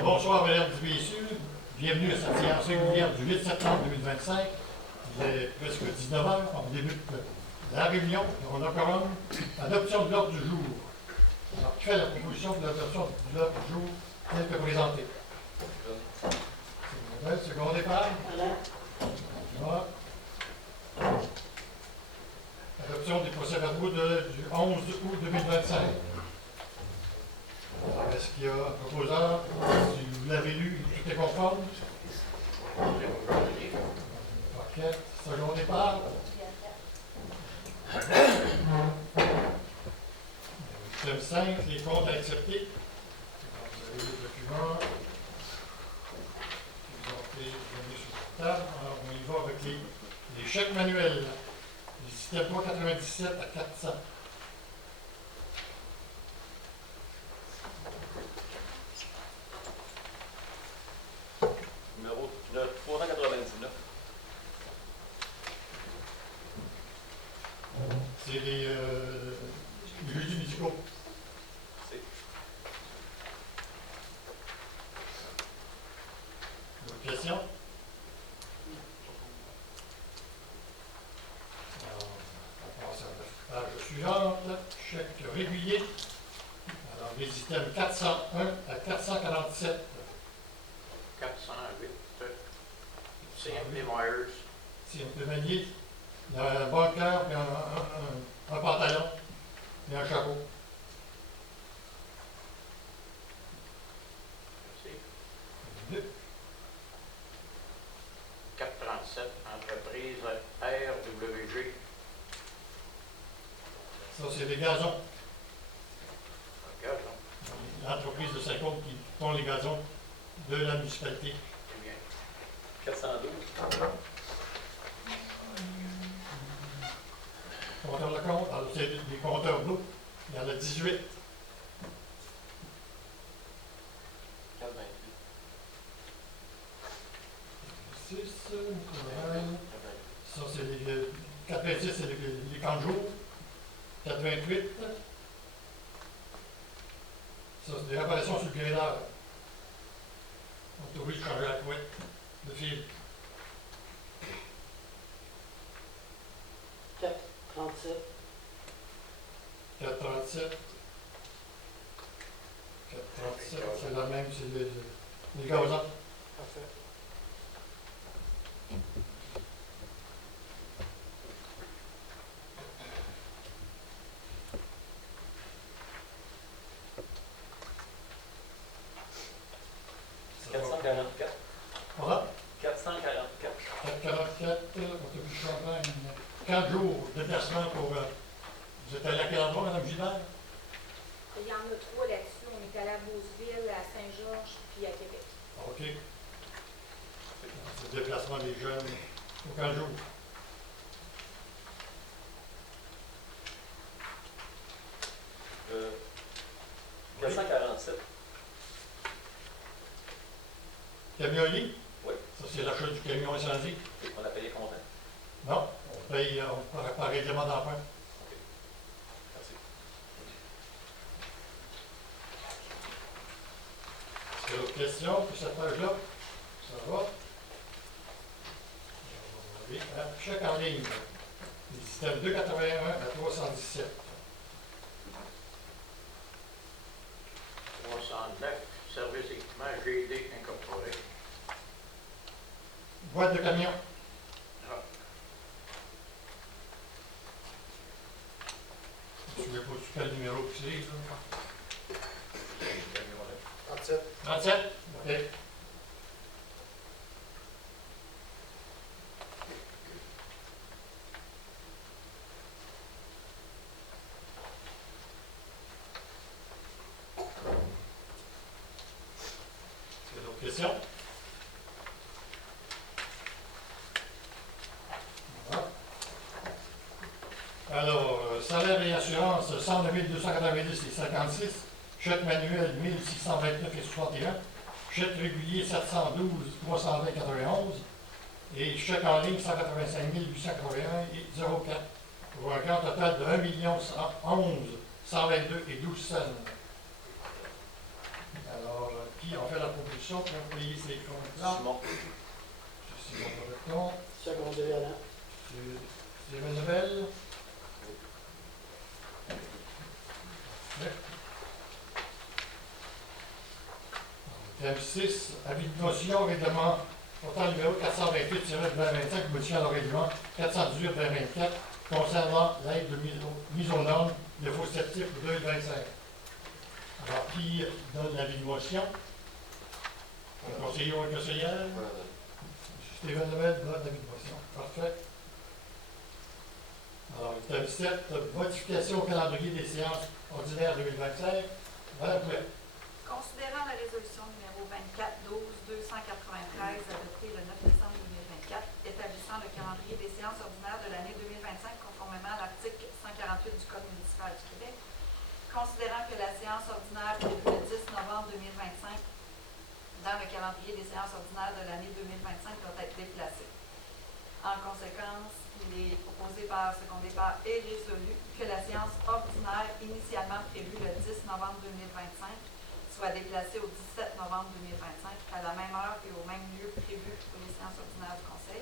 Alors, bonsoir, mesdames et messieurs. Bienvenue à cette séance régulière du 8 septembre 2025. Il est presque 19 h. On débute la réunion. On a quand même l'adoption de l'ordre du jour. Alors, qui fait la proposition de l'adoption de l'ordre du jour tel que présenté? C'est second départ. Voilà. Adoption des procès-verbaux du 11 août 2025. Alors, est-ce qu'il y a un proposeur? Si vous l'avez lu, tout est conforme? Parquet. Second départ. Item 5, les comptes à accepter. Vous avez les documents. Ils ont été donnés sur la table. Alors, on y va avec les chèques manuels. Les systèmes 397 à 400. Numéro 399. C'est les jeudis médicaux. C'est D'autres questions? Alors, on passe à la page suivante. Chèque régulier. Alors, les items 401 à 447. 408, CMP Myers, CMP Manier. Il y a un bon cœur, puis un pantalon, et un chapeau. merci. 437, entreprise RWG, Ça, c'est les gazons. regarde, L'entreprise de Saint-Côme qui font les gazons de la municipalité. c'est bien. 412. Compteur de compte, alors c'est les compteurs d'eau. Il y en a 18. 428. 6. Ça, c'est les 426, c'est les camps de jour. 428. Ça, c'est des réparations sur le grédeur. On est obligé de changer la couette, le fil. 437. 437. 437, c'est la même, c'est les gazons. Parfait. Ça va. 444. Voilà. 444. 444, autobus Champagne. 4 jours de déplacement pour. Vous êtes allé à quel endroit, Mme Gilbert? Il y en a 3 là-dessus. On est allé à Beauceville, à Saint-Georges, puis à Québec. OK. C'est le déplacement des jeunes au 4 jours. Euh, 447. Camionneur? Oui. Ça, c'est l'achat du camion incendie. On a payé combien? Non, on paye par règlement d'emprunt. OK. Merci. Est-ce qu'il y a d'autres questions pour cette page-là? Ça va? Oui, chèque en ligne. Les systèmes 281 à 317. 309, service équipement GD incorporé. Boîte de camion. Ah, Je ne sais pas sur quel numéro que c'est. Là. camion-là. 37. 37? OK. Est-ce qu'il y a d'autres questions? Voilà. Alors, salaire et assurance, 109 290 et 56. Chèque manuel, 1629 et 61. Chèque régulier, 712 320 91. Et chèque en ligne, 185 881 et 04. Pour un grand total de 1 111 122 et 12 cents. Alors, qui en fait la proposition? ça pour payer ses contrats. Simon. C'est Simon Breton. Secondé Alain. C'est Steven Lebel. Parfait. Thème 6, avis de motion, règlement, portant numéro 428-2025, modifiant le règlement 418-2024, concernant l'aide de mise aux normes de faux septiques pour 2025. Alors, qui donne l'avis de motion? Le conseiller ou la conseillère? Steven Lebel donne l'avis de motion. Parfait. Alors, le thème 7, modification au calendrier des séances ordinaires 2025. Madame Poulet. Considérant la résolution numéro 24-12-293 adoptée le 9 décembre 2024, établissant le calendrier des séances ordinaires de l'année 2025 conformément à l'article 148 du Code municipal du Québec, considérant que la séance ordinaire prévue le 10 novembre 2025 dans le calendrier des séances ordinaires de l'année 2025 doit être déplacée. En conséquence, il est proposé par secondé par et résolu que la séance ordinaire initialement prévue le 10 novembre 2025 soit déplacée au 17 novembre 2025 à la même heure et au même lieu prévu pour les séances ordinaires du Conseil,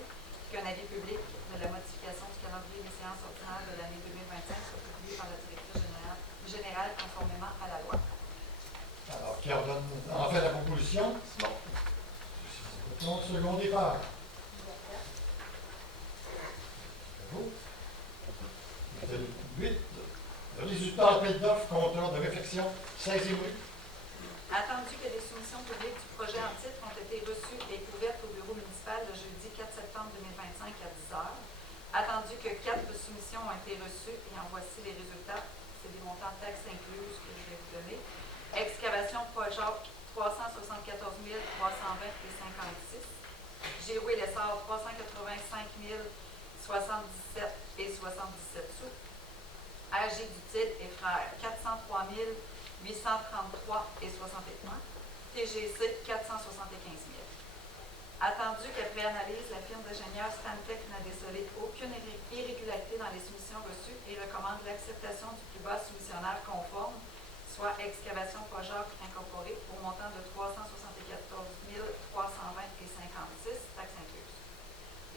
qu'un avis public de la modification du calendrier des séances ordinaires de l'année 2025 soit publié par la directrice générale conformément à la loi. Alors, qui en fait la proposition? Simon. Secondé par. Bravo. Item 8, résultat appel d'offres, contrat de réflexion, 16e rue. Attendu que les soumissions publiques du projet en titre ont été reçues et ouvertes au bureau municipal le jeudi 4 septembre 2025 à 10 h. Attendu que 4 soumissions ont été reçues, et en voici les résultats. C'est des montants de taxes incluses que je vais vous donner. Excavation Paul Jacques, 374 320 et 56. Girouet Lessard, 385 077 et 77 sous. AG Dutil et Frères, 403 833 et 61. TGC, 475 000. Attendu qu'après analyse, la firme d'ingénieurs Stantec n'a décelé aucune irrégularité dans les soumissions reçues et recommande l'acceptation du plus bas soumissionnaire conforme, soit Excavation Pojok Incorporée, au montant de 374 320 et 56, taxes incluses.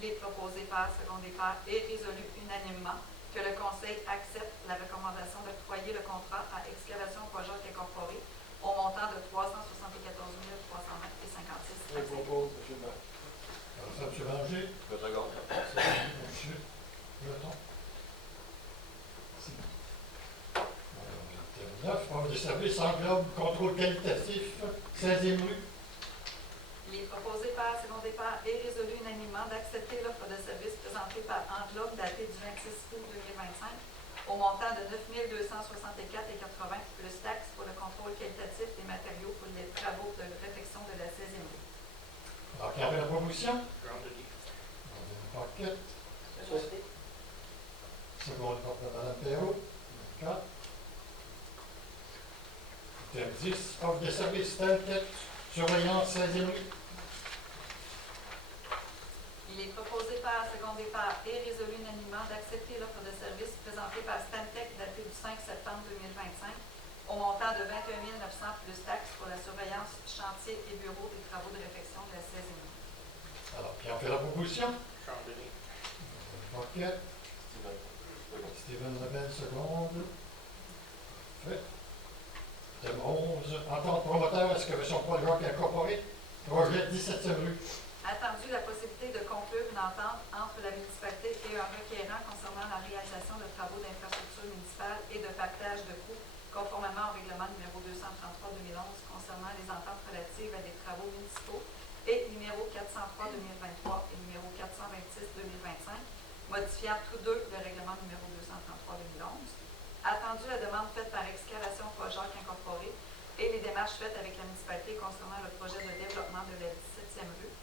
Il est proposé par secondé par et résolu unanimement que le Conseil accepte la recommandation d'octroyer le contrat à Excavation Pojok Incorporée au montant de 374 320 et 56. Je propose, M. le maire. Alors, ça, M. Bélanger. Le second. M. Breton. Alors, item 9, offre de services englobe contrôle qualitatif, 16e rue. Il est proposé par secondé par et résolu unanimement d'accepter l'offre de service présentée par Englobe datée du 26 août 2025 au montant de 9 264,80 plus taxes pour le contrôle qualitatif des matériaux pour les travaux de réfection de la 16e rue. Alors, qui avait la proposition? Jean Denis. Paquette. Secondé. Seconde par Mme Perrault. 4. Item 10, offre de services Stantec, surveillance 16e rue. Il est proposé par secondé par et résolu unanimement d'accepter l'offre de service présentée par Stantec datée du 5 septembre 2025 au montant de 21 900 plus taxes pour la surveillance chantier et bureau des travaux de réfection de la 16e rue. Alors, qui en fait la proposition? Jean Denis. Paquette. Steven. Second. Steven Lebel, seconde. Fait. Item 11, entente promoteur, excavation Paul Rock Incorporé, projet 17e rue. Attendu la possibilité de conclure une entente entre la municipalité et un requérant concernant la réalisation de travaux d'infrastructure municipale et de pactage de coûts conformément au règlement numéro 233-2011 concernant les ententes relatives à des travaux municipaux et numéro 403-2023 et numéro 426-2025, modifiant tous deux le règlement numéro 233-2011. Attendu la demande faite par Excavation Pojok Incorporé et les démarches faites avec la municipalité concernant le projet de développement de la 17e rue,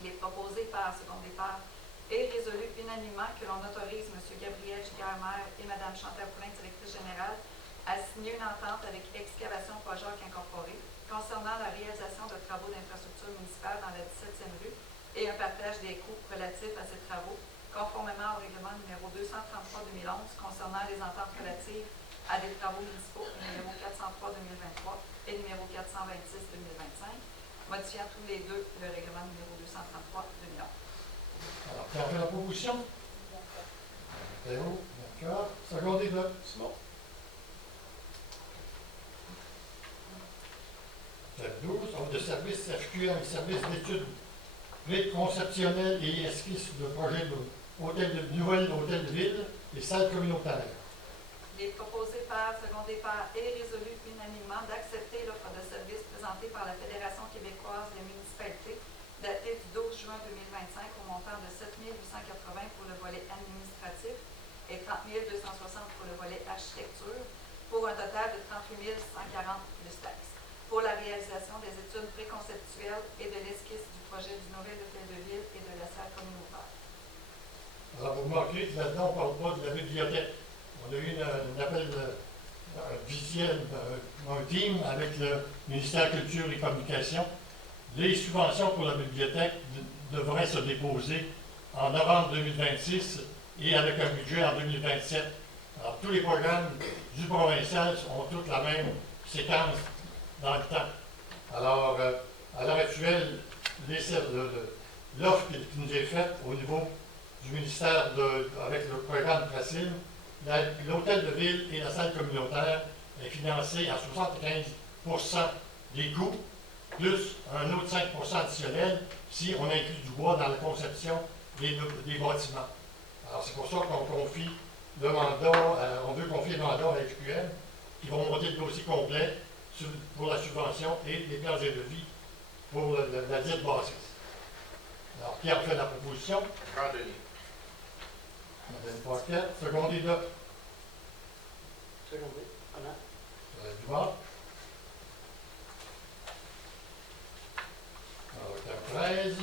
il est proposé par secondé par et résolu unanimement que l'on autorise M. Gabriel Giguère-Maire et Mme Chantal Poulin, directrice générale, à signer une entente avec Excavation Pojok Incorporé concernant la réalisation de travaux d'infrastructure municipale dans la 17e rue et un partage des coûts relatifs à ces travaux, conformément au règlement numéro 233-2011 concernant les ententes relatives à des travaux municipaux numéro 403-2023 et numéro 426-2025, modifiant tous les deux le règlement numéro 233-2001. Alors, qui a fait la proposition? Théo, d'accord. Secondé de Simon. Step 12, offre de services FQM, services d'études préconceptionnelles et esquisses de projet de nouvel hôtel de ville et salles communautaires. Il est proposé par, secondé par et résolu unanimement d'accepter l'offre de service présentée par la Fédération québécoise des municipalités datée du 12 juin 2025 au montant de 7 880 pour le volet administratif et 30 260 pour le volet architecture, pour un total de 38 140 plus taxes, pour la réalisation des études préconceptuelles et de l'esquisse du projet du nouvel hôtel de ville et de la salle communautaire. Alors, vous remarquez que là-dedans, on ne parle pas de la bibliothèque. On a eu un appel visuel, un team avec le ministère de la Culture et Communication. Les subventions pour la bibliothèque devraient se déposer en novembre 2026 et avec un budget en 2027. Alors, tous les programmes du provincial ont toutes la même séquence dans le temps. Alors, à l'heure actuelle, l'offre qui nous est faite au niveau du ministère avec le programme Facile, l'hôtel de ville et la salle communautaire est financé à 75% des coûts, plus un autre 5% additionnel si on inclut du bois dans la conception des bâtiments. Alors c'est pour ça qu'on confie le mandat, on veut confier le mandat à FQM, qui vont monter le dossier complet pour la subvention et les plans et devis pour la dite bâtisse. Alors, qui a fait la proposition? Jean-Denis. Madame Paquette, secondé de Secondé. Anna. Dumas. Alors, thème 13.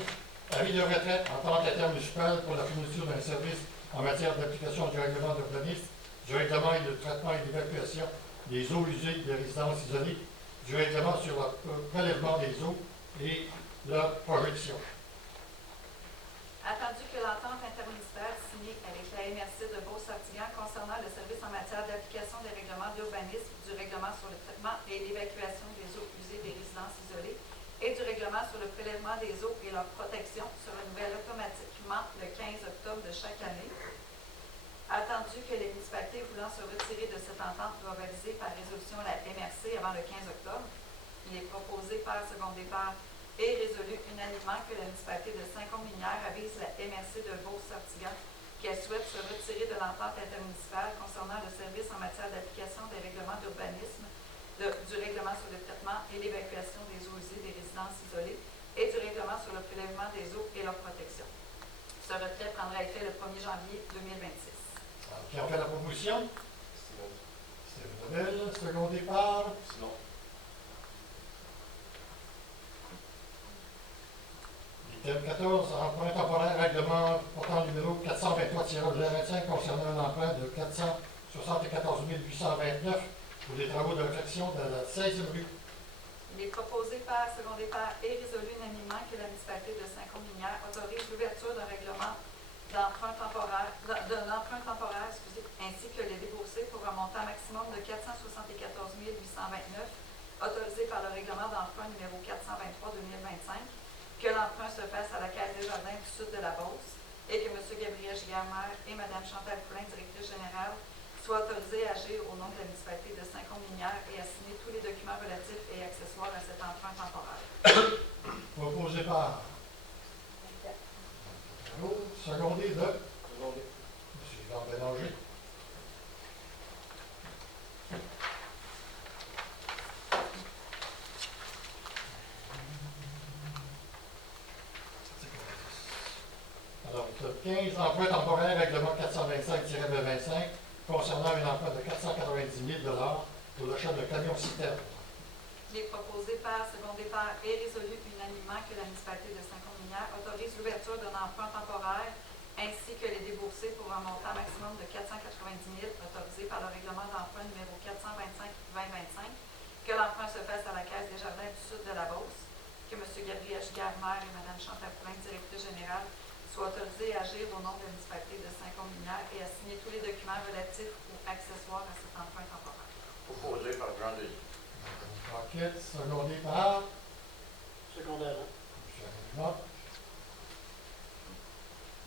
Avis de retraite en tant qu'intermunicipal pour la fourniture d'un service en matière d'application du règlement d'urbanisme, du règlement et de traitement et d'évacuation des eaux usées des résidences isolées, du règlement sur le prélèvement des eaux et leur projection. Attendu que l'entente intermunicipale signée avec la MRC de Beauce-Sartiguan concernant le service en matière d'application des règlements d'urbanisme, du règlement sur le traitement et l'évacuation des eaux usées des résidences isolées et du règlement sur le prélèvement des eaux et leur protection se renouvelle automatiquement le 15 octobre de chaque année. Attendu que les municipalités voulant se retirer de cette entente doivent aviser par résolution la MRC avant le 15 octobre, il est proposé par, secondé par et résolu unanimement que la municipalité de Saint-Côme-Minière avise la MRC de Beauce-Sartiguan qu'elle souhaite se retirer de l'entente intermunicipale concernant le service en matière d'application des règlements d'urbanisme, du règlement sur le traitement et l'évacuation des eaux usées des résidences isolées et du règlement sur le prélèvement des eaux et leur protection. Ce retrait prendra effet le 1er janvier 2026. Alors, qui a fait la proposition? Simon. Steve Lebel, secondé par Simon. Thème 14, emprunt temporaire, règlement portant numéro 423-25 concernant un emprunt de 474 829 pour des travaux de réfection de la 16e rue. Il est proposé par, secondé par et résolu unanimement que la municipalité de Saint-Côme-Minière autorise l'ouverture d'un règlement d'emprunt temporaire, ainsi que les déboursés pour un montant maximum de 474 829 autorisé par le règlement d'emprunt numéro 423-2025. Que l'emprunt se fasse à la Caisse des Jardins du Sud de la Beauce et que M. Gabriel Giguère-Maire et Mme Chantal Poulin, directrice générale, soient autorisés à agir au nom de la municipalité de Saint-Côme-Minière et à signer tous les documents relatifs et accessoires à cet emprunt temporaire. Proposé par secondé de Secondé. M. Yvan Bélanger. Alors, 15, emprunt temporaire, règlement 425-25, concernant un emprunt de 490 000 pour l'achat d'un camion-citerne. Il est proposé par, secondé par et résolu unanimement que la municipalité de Saint-Côme-Minière autorise l'ouverture d'un emprunt temporaire ainsi que les déboursés pour un montant maximum de 490 000 autorisé par le règlement d'emprunt numéro 425-2025, que l'emprunt se fasse à la Caisse des Jardins du Sud de la Beauce, que M. Gabriel Giguère-Maire et Mme Chantal Poulin, directrice générale, soient autorisés à agir au nom de la municipalité de Saint-Côme-Minière et à signer tous les documents relatifs ou accessoires à cet emprunt temporaire. Proposé par Jean-Denis. Paquette, secondé par Secondaire A.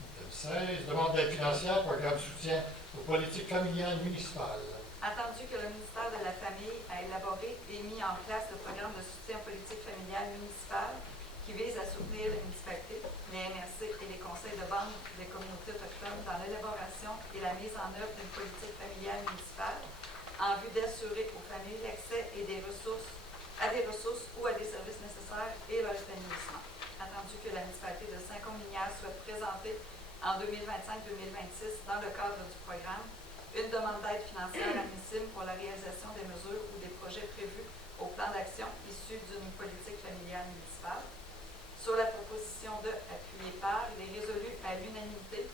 Item 16, demande d'aide financière, programme soutien aux politiques familiales municipales. Attendu que le ministère de la Famille a élaboré et mis en place le programme de soutien aux politiques familiales municipales qui vise à soutenir les municipalités, les MRC et les conseils de bande des communautés autochtones dans l'élaboration et la mise en œuvre d'une politique familiale municipale en vue d'assurer aux familles l'accès à des ressources ou à des services nécessaires et leur épanouissement. Attendu que la municipalité de Saint-Côme-Minière souhaite présenter en 2025-2026 dans le cadre du programme une demande d'aide financière admissible pour la réalisation des mesures ou des projets prévus au plan d'action issu d'une politique familiale municipale. Sur la proposition de, appuyée par, il est résolu à l'unanimité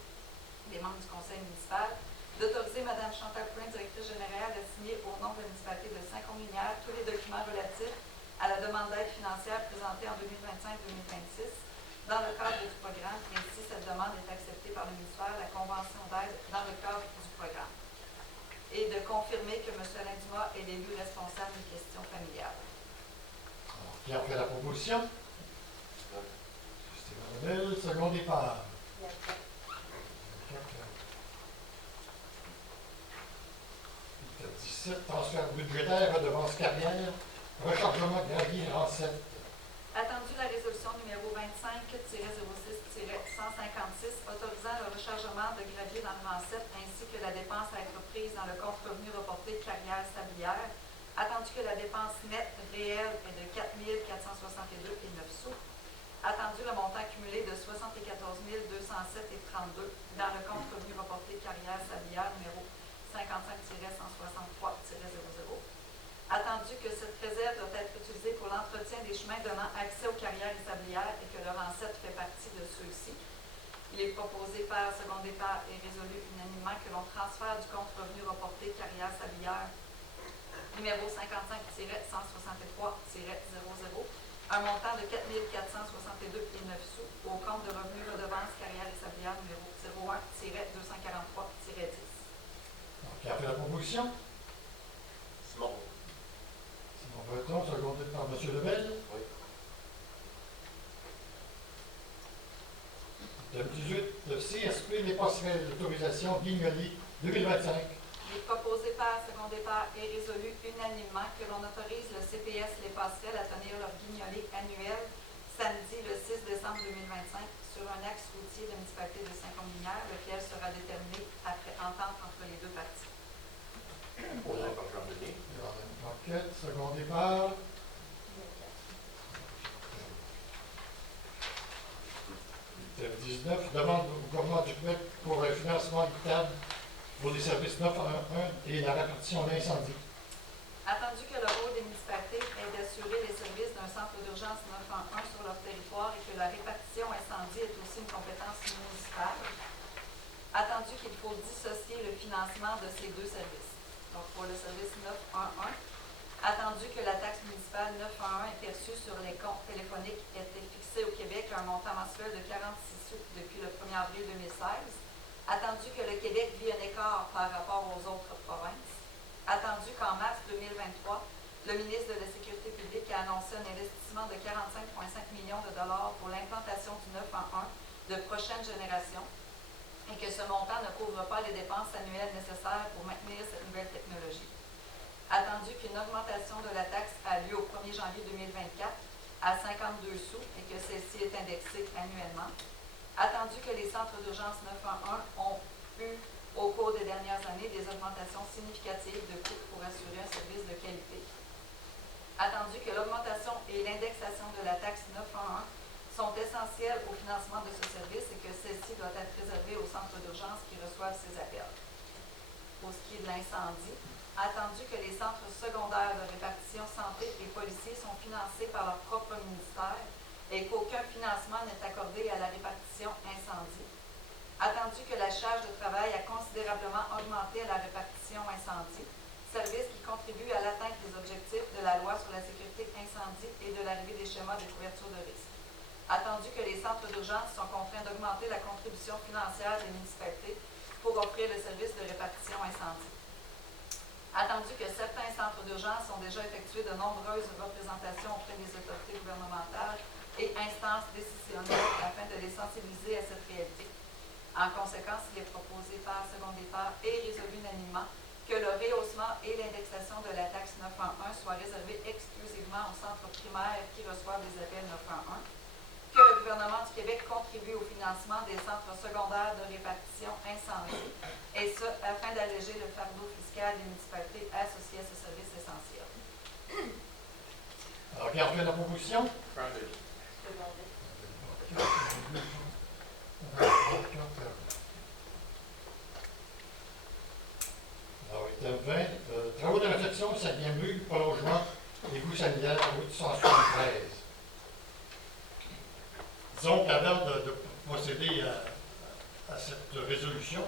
des membres du conseil municipal d'autoriser Mme Chantal Poulin, directrice générale, à signer au nom de la municipalité de Saint-Côme-Minière tous les documents relatifs à la demande d'aide financière présentée en 2025-2026 dans le cadre du programme, et si cette demande est acceptée par le ministère, la convention d'aide dans le cadre du programme. Et de confirmer que M. Alain Dumas est l'élu responsable des questions familiales. Alors, qui a fait la proposition? Stéphane Lebel, second départ. Item 17, transfert budgétaire, redevance carrière, rechargement gravier en 7. Attendu la résolution numéro 25-06-156 autorisant le rechargement de gravier dans le rang 7 ainsi que la dépense à être prise dans le compte revenu reporté carrière sablière, attendu que la dépense nette réelle est de 4 462,09 sous, attendu le montant cumulé de 74 207,32 dans le compte revenu reporté carrière sablière numéro 55-163-00. Attendu que cette réserve doit être utilisée pour l'entretien des chemins donnant accès aux carrières sablières et que le rang 7 fait partie de ceux-ci, il est proposé par second départ et résolu unanimement que l'on transfère du compte revenu reporté carrière sablière numéro 55-163-00 un montant de 4 462,09 sous au compte de revenu redevance carrière et sablière numéro 01-243-10. Qui a fait la proposition? Simon. Simon Breton, secondé par M. Lebel. Oui. Item 18, le CSP n'est pas signé l'autorisation Guignoli 2025. Il est proposé par second départ et résolu unanimement que l'on autorise le CPS Les Passerelles à tenir leur guignolée annuelle samedi le 6 décembre 2025 sur un axe routier de la municipalité de Saint-Côme-Minière, lequel sera déterminé après entente entre les deux parties. Posé par Jean-Denis. Enquête, second départ. Item 19, demande au gouvernement du Québec pour un financement équitable pour les services 911 et la répartition d'incendie. Attendu que le rôle des municipalités est d'assurer les services d'un centre d'urgence 911 sur leur territoire et que la répartition incendie est aussi une compétence municipale, attendu qu'il faut dissocier le financement de ces deux services. Donc pour le service 911, attendu que la taxe municipale 911 est perçue sur les comptes téléphoniques était fixée au Québec à un montant mensuel de 46 sous depuis le 1er avril 2016, attendu que le Québec vit un écart par rapport aux autres provinces, attendu qu'en mars 2023, le ministre de la Sécurité publique a annoncé un investissement de 45,5 millions de dollars pour l'implantation du 911 de prochaine génération et que ce montant ne couvre pas les dépenses annuelles nécessaires pour maintenir cette nouvelle technologie. Attendu qu'une augmentation de la taxe a lieu au 1er janvier 2024 à 52 sous et que celle-ci est indexée annuellement. Attendu que les centres d'urgence 911 ont eu, au cours des dernières années, des augmentations significatives de coûts pour assurer un service de qualité. Attendu que l'augmentation et l'indexation de la taxe 911 sont essentielles au financement de ce service et que celle-ci doit être réservée aux centres d'urgence qui reçoivent ces appels. Pour ce qui est de l'incendie, attendu que les centres secondaires de répartition santé et policiers sont financés par leur propre ministère et qu'aucun financement n'est accordé à la répartition incendie. Attendu que la charge de travail a considérablement augmenté à la répartition incendie, service qui contribue à l'atteinte des objectifs de la loi sur la sécurité incendie et de l'arrivée des schémas de couverture de risque. Attendu que les centres d'urgence sont contraints d'augmenter la contribution financière des municipalités pour offrir le service de répartition incendie. Attendu que certains centres d'urgence ont déjà effectué de nombreuses représentations auprès des autorités gouvernementales et instances décisionnelles afin de les sensibiliser à cette réalité. En conséquence, il est proposé par seconde et part et résolu unanimement que le rehaussement et l'indexation de la taxe 911 soient réservés exclusivement aux centres primaires qui reçoivent des appels 911, que le gouvernement du Québec contribue au financement des centres secondaires de répartition incendie, et ce, afin d'alléger le fardeau fiscal des municipalités associées à ce service essentiel. Alors, qui a fait la proposition? Frank Denis. Alors, item 20, travaux de réfection, 5e rue, prolongement, égout sanitaire, route 173. Disons qu'avant de procéder à cette résolution,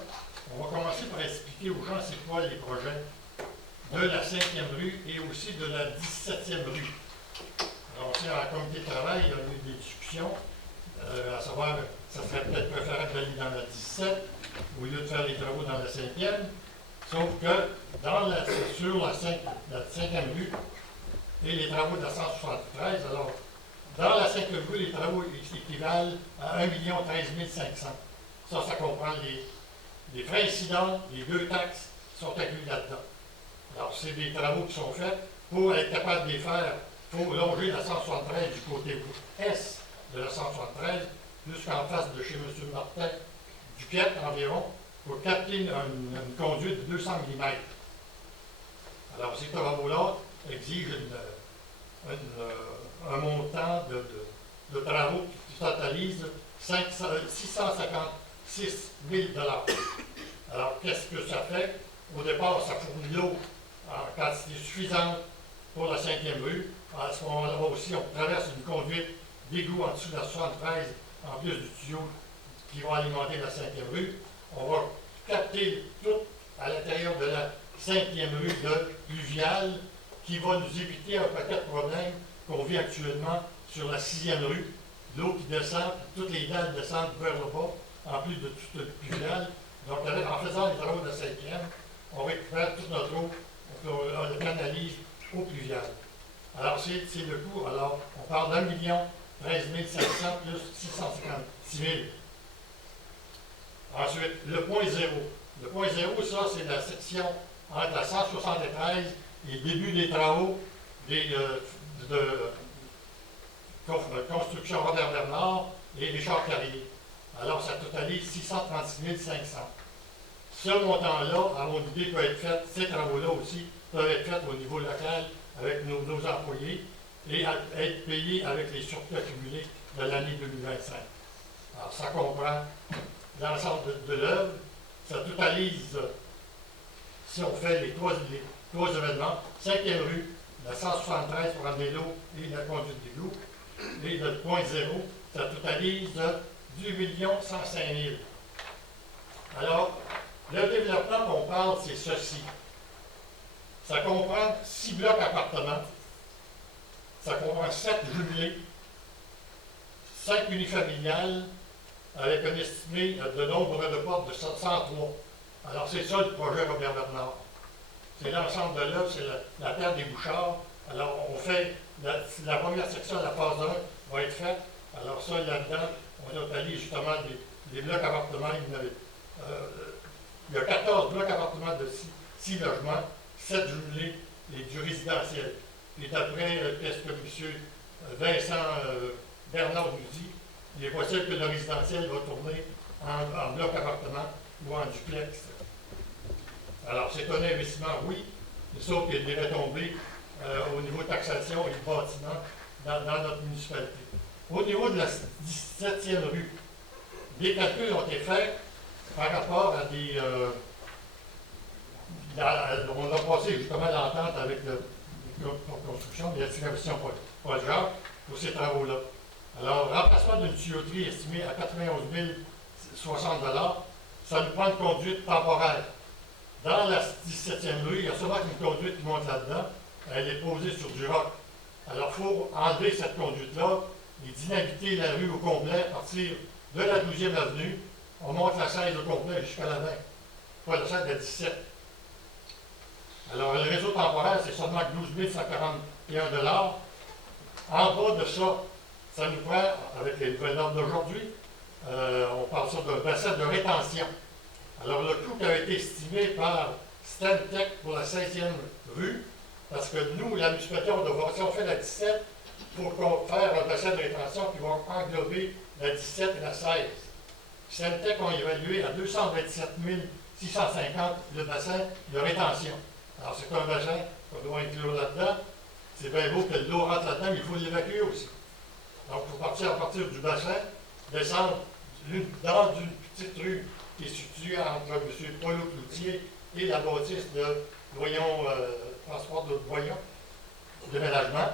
on va commencer par expliquer aux gens c'est quoi les projets de la 5e rue et aussi de la 17e rue. Alors, c'est en comité de travail, il y a eu des discussions, à savoir, ça serait peut-être préférable d'aller dans la 17 au lieu de faire les travaux dans la 5e. Sauf que sur la 5e rue et les travaux de la 173, alors, dans la 5e rue, les travaux équivalent à 1 13 500. Ça comprend les frais incidents, les 2 taxes qui sont inclus là-dedans. Alors, c'est des travaux qui sont faits. Pour être capable de les faire, il faut longer la 173 du côté est de la 173, jusqu'en face de chez M. Martin, Duquette environ, pour capter une conduite de 200 mm. Alors, ces travaux-là exigent un montant de travaux qui totalise 656 000 $. Alors, qu'est-ce que ça fait? Au départ, ça fournit l'eau en quantité suffisante pour la 5e rue. À ce moment-là aussi, on traverse une conduite d'égout en dessous de la 73, en plus du tuyau qui va alimenter la 5e rue. On va capter tout à l'intérieur de la 5e rue de pluviale qui va nous éviter un paquet de problèmes qu'on vit actuellement sur la 6e rue. L'eau qui descend, toutes les dalles descendent vers le bas, en plus de toute le pluviale. Donc, en faisant les travaux de la 5e, on récupère toute notre eau, on le canalise au pluvial. Alors, c'est le coût. Alors, on parle d'1 13 500 plus 656 000. Ensuite, le point zéro. Le point zéro, ça, c'est la section entre la 173 et le début des travaux de construction Robert Bernard et Richard Carrier. Alors, ça totalise 636 500. Ce montant-là, à mon idée, peut être fait, ces travaux-là aussi, peuvent être faits au niveau local avec nos employés et être payés avec les surcoûts accumulés de l'année 2025. Alors, ça comprend l'ensemble de l'œuvre. Ça totalise, si on fait les trois événements, 5e rue, la 173 pour amener l'eau et la conduite d'égout, et le point zéro, ça totalise 2 105 000. Alors, le développement qu'on parle, c'est ceci. Ça comprend 6 blocs appartements, ça comprend 7 jumelés, 5 unifamiliales, avec un estimé de nombre de portes de 103. Alors, c'est ça le projet Robert Bernard. C'est l'ensemble de l'œuvre, c'est la terre des Bouchards. Alors, on fait la première section de la phase 1 va être faite. Alors, ça, là-dedans, on totalise justement des blocs appartements. Il y a 14 blocs appartements de 6 logements, 7 jumelés et du résidentiel. Et d'après ce que M. Vincent Bernard nous dit, il est possible que le résidentiel va tourner en bloc appartement ou en duplex. Alors, c'est un investissement, oui, sauf qu'il y a des retombées au niveau de taxation et de bâtiment dans notre municipalité. Au niveau de la 17e rue, des calculs ont été faits par rapport à des... on a passé justement l'entente avec le construction de l'excavation Paul Jacques pour ces travaux-là. Alors, remplacement d'une tuyauterie estimée à 91 060 $, ça nous prend une conduite temporaire. Dans la 17e rue, il y a seulement une conduite qui monte là-dedans. Elle est posée sur du roc. Alors, il faut enlever cette conduite-là et dynamiter la rue au complet à partir de la 12e avenue. On monte la 16 au complet jusqu'à la 20. Pas la 16, la 17. Alors, le réseau temporaire, c'est seulement 12 141 $. En bas de ça, Ça nous prend, avec les nouvelles normes d'aujourd'hui, on parle ça d'un bassin de rétention. Alors, le coût a été estimé par Stantec pour la 16e rue, parce que nous, la municipalité, on doit voir si on fait la 17, pour qu'on fasse un bassin de rétention qui va englober la 17 et la 16. Stantec ont évalué à 227 650 le bassin de rétention. Alors, c'est un bassin qu'on doit inclure là-dedans. C'est bien beau que l'eau rentre là-dedans, mais il faut l'évacuer aussi. Donc, il faut partir à partir du bassin, descendre dans une petite rue qui est située entre M. Paul Cloutier et la bâtisse de Doyon, transport de Doyon, déménagement,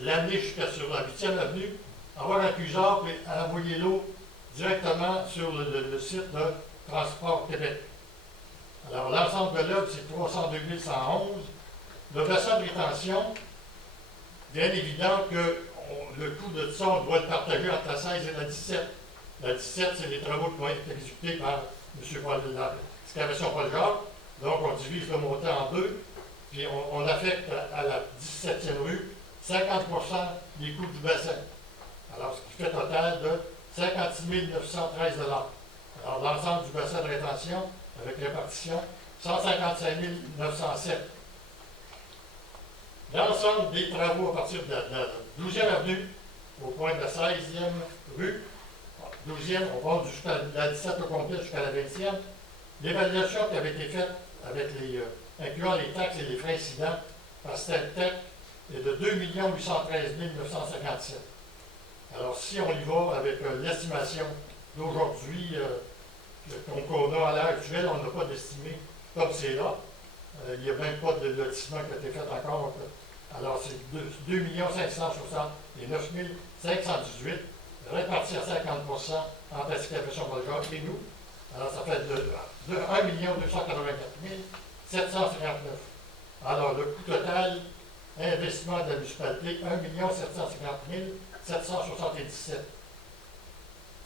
l'amener jusqu'à sur la 8e avenue, avoir un puisard et envoyer l'eau directement sur le site de Transport Québec. Alors, l'ensemble de l'œuvre, c'est 302 111. Le bassin de rétention, bien évident que le coût de ça, on doit le partager entre la 16 et la 17. La 17, c'est les travaux qui vont être exécutés par M. Paul de l'excavation Paul Jacques. Donc, on divise le montant en deux, puis on affecte à la 17e rue 50 des coûts du bassin. Alors, ce qui fait un total de 56 913 $. Alors, l'ensemble du bassin de rétention, avec répartition, 155 907. L'ensemble des travaux à partir de la 12e avenue, au point de la 16e rue, 12e, on passe jusqu'à la 17 au complet jusqu'à la 20e. L'évaluation qui avait été faite avec incluant les taxes et les frais incidents par Stantec est de 2 813 957. Alors, si on y va avec l'estimation d'aujourd'hui, qu'on a à l'heure actuelle, on n'a pas d'estimé comme c'est là. Il n'y a même pas de lotissement qui a été fait encore. Alors, c'est 2 569 518, répartis à 50 entre l'excavation Volga et nous. Alors, ça fait de 1 284 759. Alors, le coût total, investissement de la municipalité, 1 750 777.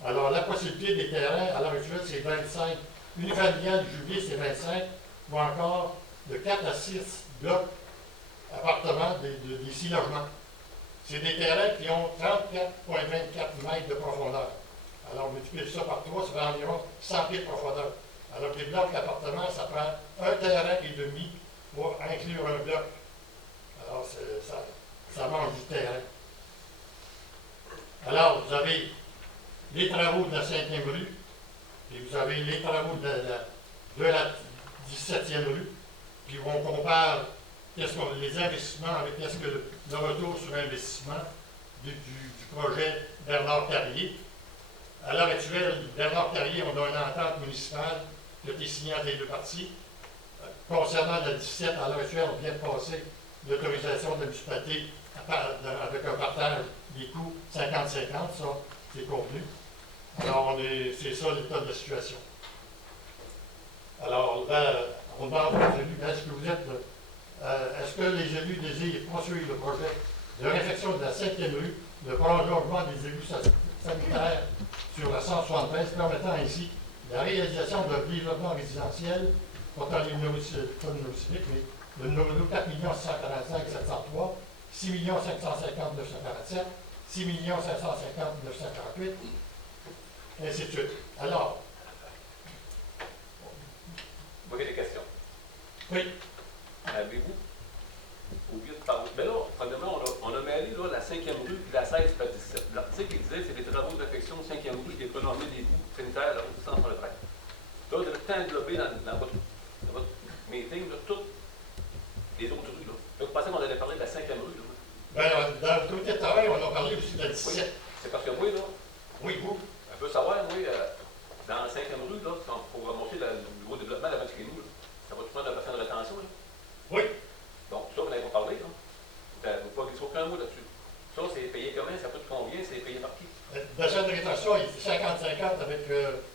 Alors, la possibilité des terrains, à l'heure actuelle, c'est 25. Unifamilial, juillet, c'est 25. Ou encore de 4 à 6 blocs appartements des 6 logements. C'est des terrains qui ont 34,24 mètres de profondeur. Alors, on multiplie ça par 3, ça fait environ 100 pieds de profondeur. Alors, les blocs d'appartements, ça prend un terrain et demi pour inclure un bloc. Alors, ça mange du terrain. Alors, vous avez les travaux de la 5e rue, et vous avez les travaux de la 17e rue, puis on compare les investissements avec qu'est-ce que le retour sur investissement du projet Bernard Carrier. À l'heure actuelle, Bernard Carrier, on a une entente municipale qui a été signée entre les deux parties. Concernant la 17, à l'heure actuelle, on vient de passer l'autorisation de la municipalité avec un partage des coûts 50-50, ça, c'est convenu. Alors, c'est ça l'état de la situation. Alors, là, on demande aux élus, est-ce que les élus désirent poursuivre le projet de réfection de la 5e rue, de prolongement des élus sanitaires sur la 173, permettant ainsi la réalisation d'un développement résidentiel, portant les numéros civiques, mais le numéro 4 645 703, 6 550 947, 6 550 948, et ainsi de suite. Alors, Vous avez des questions? oui. Avez-vous oublié de parler? Mais là, premièrement, on a mêlé là, la 5e rue et la 16 par 17. L'article disait que c'est des travaux d'affection 5e rue et économie des coûts sanitaires à la centre de train. Là, vous avez tout englobé dans votre meeting, là, toutes les autres rues. Là. Donc, vous pensez qu'on allait parler de la 5e rue? Là. Ben, dans le comité de travail, on a parlé aussi de la 17. Oui. C'est parce que moi, là, Oui, vous. on peut savoir, oui, dans la 5e rue, là, pour remonter le nouveau développement d'avant chez nous, là, ça va tout prendre un bassin de rétention. Là. Oui. Donc, ça, vous n'avez pas parlé, là. Vous n'avez pas dit aucun mot là-dessus. Ça, c'est payé comment? Ça coûte combien? C'est payé par qui? Le bassin de rétention, il est 50-50 avec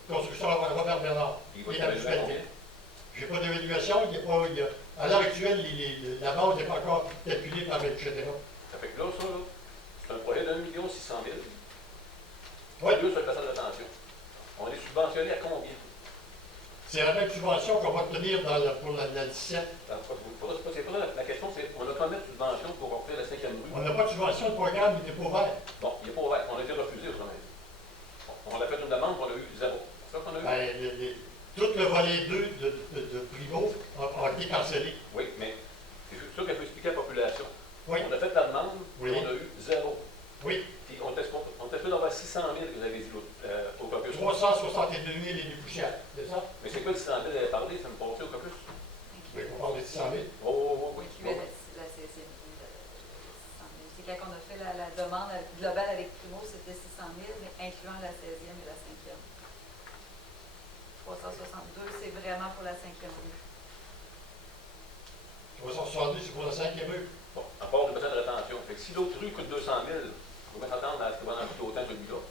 construction Robert Bernard. Il va Et être la évalué à municipalité. combien? J'ai pas d'évaluation, à l'heure actuelle, la base n'est pas encore calculée par etc. Ça fait que là, ça, là, c'est un projet d'1 600 000. Oui. Plus sur le bassin de rétention. On est subventionné à combien? C'est la même subvention qu'on va obtenir pour la 17. C'est pas la question, c'est on a combien de subventions pour offrir la 5e rue? On n'a pas de subvention de programme, il n'est pas ouvert. Bon, il n'est pas ouvert. On a été refusé, autrement dit. On a fait une demande, on a eu 0. C'est ça qu'on a eu? Ben, tout le volet 2 de Primo a été cancellé. Oui, mais c'est juste ça qu'il faut expliquer à la population. Oui. On a fait la demande, Oui. on a eu 0. Oui, Puis on était supposé d'avoir 600 000 que vous avez dit au caucus. 362 000 et des poussières, c'est ça? Mais c'est quoi le 600 000 que vous avez parlé, ça me passait au caucus? Oui, on parle de 600 000. Oh, oui. Incluait la 16e. C'est quand on a fait la demande globale avec Primo, c'était 600 000, mais incluant la 16e et la 5e. 362, c'est vraiment pour la 5e rue. 362, c'est pour la 5e rue. Bon, à part le besoin de rétention. Fait que si l'autre rue coûte 200 000, il faut bien s'attendre à ce qu'il va en coûter autant que celui-là.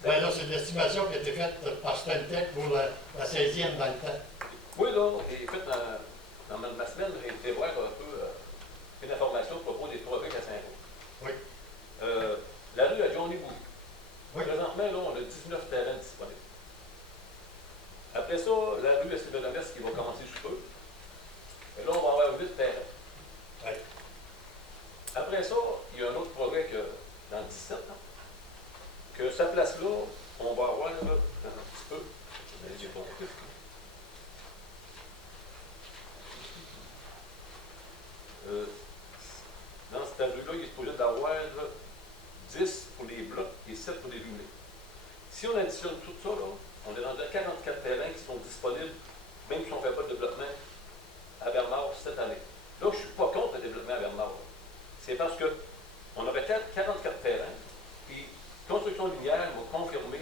Ben là, c'est l'estimation qui a été faite par Stantec pour la 16e dans le temps. Oui, là, j'ai fait dans ma semaine, j'ai été voir un peu une information à propos des projets à Saint-Roch. Oui. La rue à Johnny Bou. Oui. Présentement, là, on a 19 terrains disponibles. Après ça, la rue à Sylvain-Levesque qui va commencer sous peu. Et là, on va avoir 8 terrains. Oui. Après ça, il y a un autre projet que, dans 17 ans, que sa place-là, on va avoir là, un petit peu. Mais j'ai pas compris. Dans cette rue-là, il est supposé d'avoir 10 pour les blocs et 7 pour les jumelés. Si on additionne tout ça, là, on est rendu à 44 terrains qui sont disponibles, même si on ne fait pas de développement à Bernard cette année. Là, je ne suis pas contre le développement à Bernard. C'est parce qu'on aurait 44 terrains, puis Construction Linéaire m'a confirmé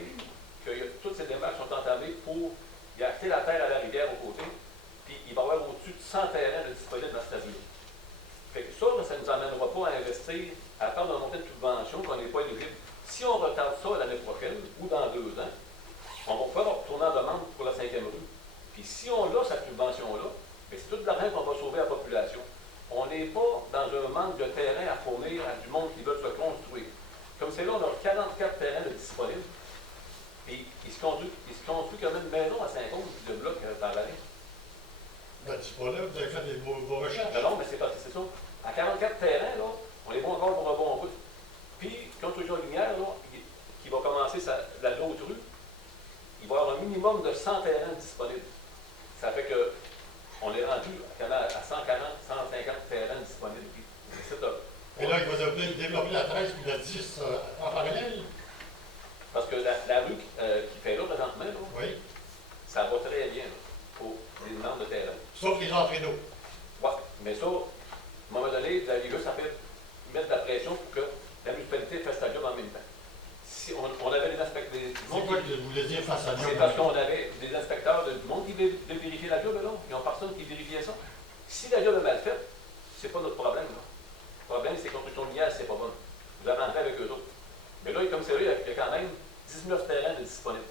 que toutes ces démarches sont entamées pour y acheter la terre à la rivière aux côtés, puis il va y avoir au-dessus de 100 terrains de disponibles dans cette rue. Fait que ça ne nous amènera pas à investir, à attendre un montant de subvention qu'on n'est pas éligible. Si on retarde ça l'année prochaine ou dans 2 ans, on va pouvoir retourner en demande pour la 5e rue. Puis si on a cette subvention-là, c'est tout l'argent qu'on va sauver à la population. On n'est pas dans un manque de terrain à fournir à du monde qui veut se construire. Comme c'est là, on a 44 terrains de disponibles. Puis il se construit comme une maison à 50 de blocs par l'année. Ben, dis pas là, vous avez fait vos recherches. Non, mais c'est parce que c'est ça. À 44 terrains, là, on est bon encore pour un bon route. Puis, Construction Lumière, là, qui va commencer l'autre rue, il va y avoir un minimum de 100 terrains disponibles. Ça fait que on est rendu à 140, 150 terrains disponibles. Et là, il va développer la 13 puis la 10 en parallèle. Parce que la rue qui fait là présentement, là, Oui. ça va très bien là, pour les demandes de terrain. Sauf les entrées d'eau. Oui, mais ça, à un moment donné, vous avez juste à mettre de la pression pour que la municipalité fasse sa job en même temps. Si on avait des inspecteurs. C'est quoi que vous voulez dire face à nous? C'est parce qu'on avait des inspecteurs du monde qui veulent vérifier la job, là. Ils n'ont personne qui vérifiait ça. Si la job est mal faite, c'est pas notre problème, là. Le problème, c'est que Construction Lumière, c'est pas bon. Vous arrangez avec eux autres. Mais là, comme c'est là, il y a quand même 19 terrains de disponibles.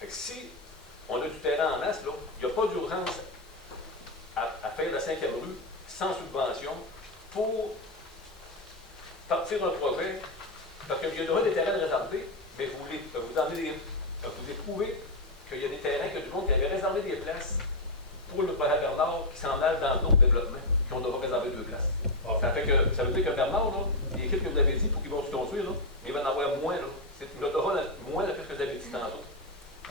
Fait que si on a du terrain en masse, là, il n'y a pas d'urgence à faire la 5e rue sans subvention pour partir un projet. Parce qu'il y a des terrains réservés, mais vous trouvez qu'il y a des terrains que du monde qui avait réservé des places pour le projet Bernard qui s'en allent dans d'autres développements, qui on devra réserver 2 places. Ça veut dire que Bernard, là, l'équipe que vous avez dit pour qu'ils vont se construire, là, il va en avoir moins. Là. Il aura moins de ce que vous avez dit tantôt.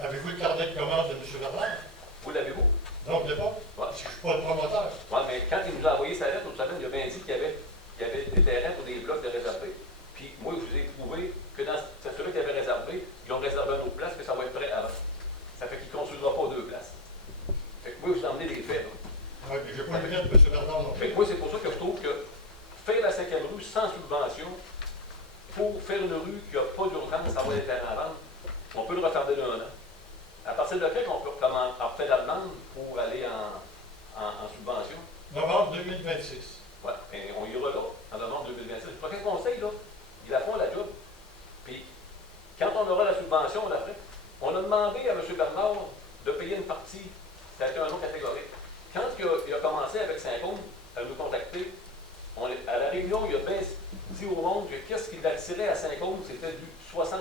Avez-vous le carnet de commande de M. Bernard? Vous l'avez-vous? Non, je ne l'ai pas. Ouais. Parce que je ne suis pas le promoteur. Oui, mais quand il nous a envoyé sa lettre, l'autre semaine, il a bien dit qu'il y avait des terrains pour des blocs de réservés. Puis moi, je vous ai prouvé que dans ceux-là qui avaient réservé, ils ont réservé une autre place, que ça va être prêt avant. Ça fait qu'il ne construira pas 2 places. Fait que moi, je vous ai emmené les faits. Oui, mais je n'ai pas eu lettre de M. Bernard non Fait plus. que moi, c'est pour ça que je trouve que faire la 5e rue sans subvention, pour faire une rue qui n'a pas d'urgence à avoir des terrains à vendre, on peut le retarder d'1 an. À partir de quand on peut faire la demande pour aller en subvention? Novembre 2026. Ouais, et on ira là, en novembre 2026. Le prochain conseil, là, ils la font la job. Puis, quand on aura la subvention, on la ferait. On a demandé à M. Bernard de payer une partie. C'était un autre catégorique. Quand il a commencé avec Saint-Côme à nous contacter, à la réunion, il a bien dit au monde que qu'est-ce qui l'attirait à Saint-Côme, c'était du 60-40.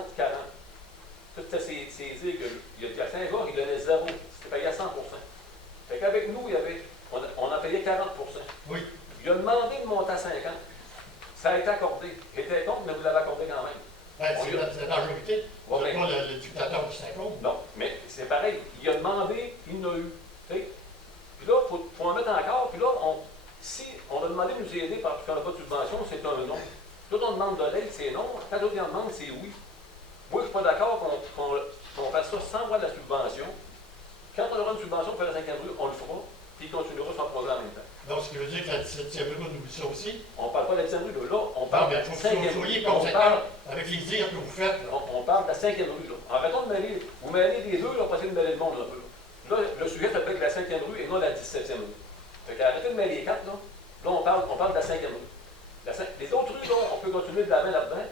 Toutes ces îles, à Saint-Gor, il donnait 0. C'était payé à 100%. Fait qu'avec nous, on en payait 40%. Oui. Il a demandé de monter à 50. Ça a été accordé. Il était contre, mais vous l'avez accordé quand même. Ben, c'est la majorité. Ouais, C'est pas le dictateur qui s'incombe. Non, mais c'est pareil. Il a demandé, il l'a eu. T'sais? Puis là, il faut en mettre encore. Puis là, si on a demandé de nous aider parce qu'on n'a pas de subvention, c'est un non. Quand on demande de l'aide, c'est non. Quand d'autres en demandent, c'est oui. Moi, je ne suis pas d'accord qu'on fasse ça sans avoir de la subvention. Quand on aura une subvention pour faire la 5e rue, on le fera, puis il continuera son projet en même temps. Donc, ce qui veut dire que la 17e rue, on oublie ça aussi. On ne parle pas de la 10e rue, là. On Non, parle de mais la il faut 5e que vous rue. soyez On conséquent parle, avec les dires que vous faites. Là. on parle de la 5e rue, là. Arrêtons de mêler. Vous mêlez les deux, là, pour essayer de mêler le monde un peu. Là, le sujet s'appelle la 5e rue et non la 17e rue. Fait qu'arrêtez de mêler les quatre, là. Là, on parle de la 5e rue. Les autres rues, là, on peut continuer de la main là-dedans.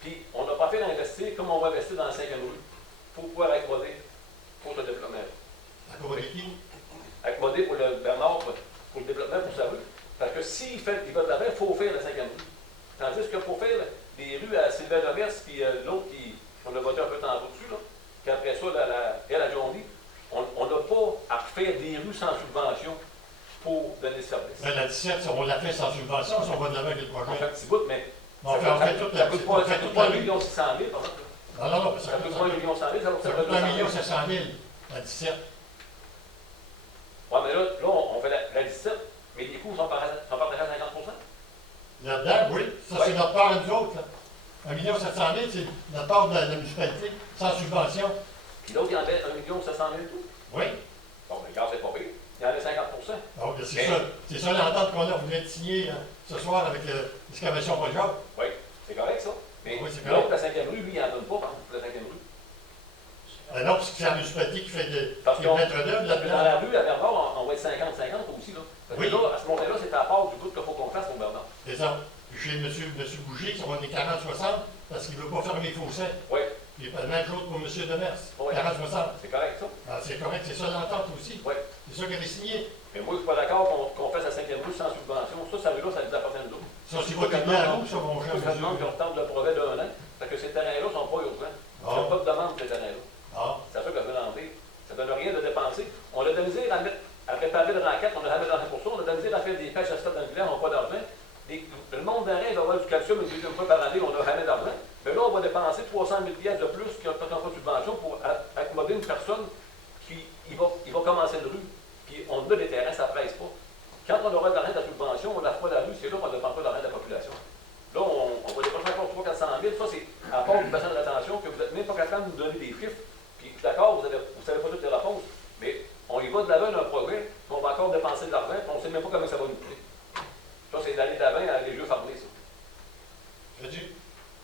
Puis, on n'a pas fait d'investir comme on va investir dans la 5e rue. Il faut pouvoir accommoder pour le développement. Accommoder qui? Accommoder pour le Bernard, pour le développement, pour sa rue. Parce que s'il va de l'avant, il faut faire la 5e rue. Tandis que pour faire des rues à Sylvain Demers, puis l'autre on a voté un peu tantôt dessus, là, qu'après ça, la journée, on n'a pas à refaire des rues sans subvention pour donner le service. Ben, la 17, on l'a fait sans subvention, si on va de l'avant avec le On fait projet. un petit bout, mais On fait toute ça la coûte on fait pas toute 1 la rue. million 600 000, par exemple. Non, non, non, mais Ça coûte pas 1 million 100 000, ça ça coûte coûte 1 700 000, la 17. Oui, mais là, on fait la 17, mais les coûts sont partagés à 50 Là-dedans, oui, ça c'est notre part à nous autres. Là. 1 700 000, c'est notre part de la municipalité, sans subvention. Puis l'autre, il en met 1 700 000 tout. Oui. Bon, mais regarde, c'est pas pire. Il y en a 50 Donc, c'est ça l'entente qu'on a voulu signer ce soir avec l'excavation Paul-Jacques. Oui, c'est correct, ça. Mais Oui, c'est l'autre, la 5e rue, lui, il n'en donne pas, par exemple, pour la 5e rue. Non, parce que c'est la municipalité qui fait Parce des qu'on- mètres d'œuvre Parce que dans là-dedans. la rue, à Bernard, on va être 50-50 aussi, là. Parce que Oui. là, à ce moment-là, c'est à part du bout qu'il faut qu'on fasse pour Bernard. C'est ça. Puis chez M. Bouger, on est 40-60 parce qu'il ne veut pas fermer les fossés. Oui, Puis la même chose pour M. Demers. Oui. 40-60. c'est correct, ça. Ah, c'est correct, c'est ça l'entente aussi. Oui. C'est ça qu'elle a signé. Mais moi, je ne suis pas d'accord qu'on fasse la 5e rue sans subvention. Ça rue-là, ça nous appartient à nous autres. Ça, c'est votre idée à vous, ça, mon cher Je me demande monsieur. qu'on retente le projet d'1 an, parce que ces terrains-là ne sont pas urgents. Il n'y a Ah. pas de demande pour ces terrains-là. Ah, C'est ça que je veux demander. Ça ne donne rien de dépenser. On a de la misère à préparer le ranquette, on a jamais d'argent pour ça. On a de la misère à faire des pêches à stade angulaire, on n'a pas d'argent. Le monde d'arrêt va avoir du calcium une deuxième fois par année, on n'a jamais d'argent. Mais là, on va dépenser 300 000 $ de plus qui n'ont pas de subvention pour accommoder une personne qui va commencer une rue. Puis on a des terrains, ça ne presse pas. Quand on aura de l'argent de la subvention, on n'a pas la rue, c'est là qu'on ne dépend pas de l'argent de la population. Là, on va dépenser encore 300 000 $. Ça, c'est à part du bassin de rétention que vous n'êtes même pas capable de nous donner des chiffres. Puis je suis d'accord, vous ne savez pas toutes les réponses, mais on y va de l'avant d'un projet, puis on va encore dépenser de l'argent, puis on ne sait même pas comment ça va nous coûter. Ça, c'est d'aller de l'avant avec les yeux fermés, ça. je dis.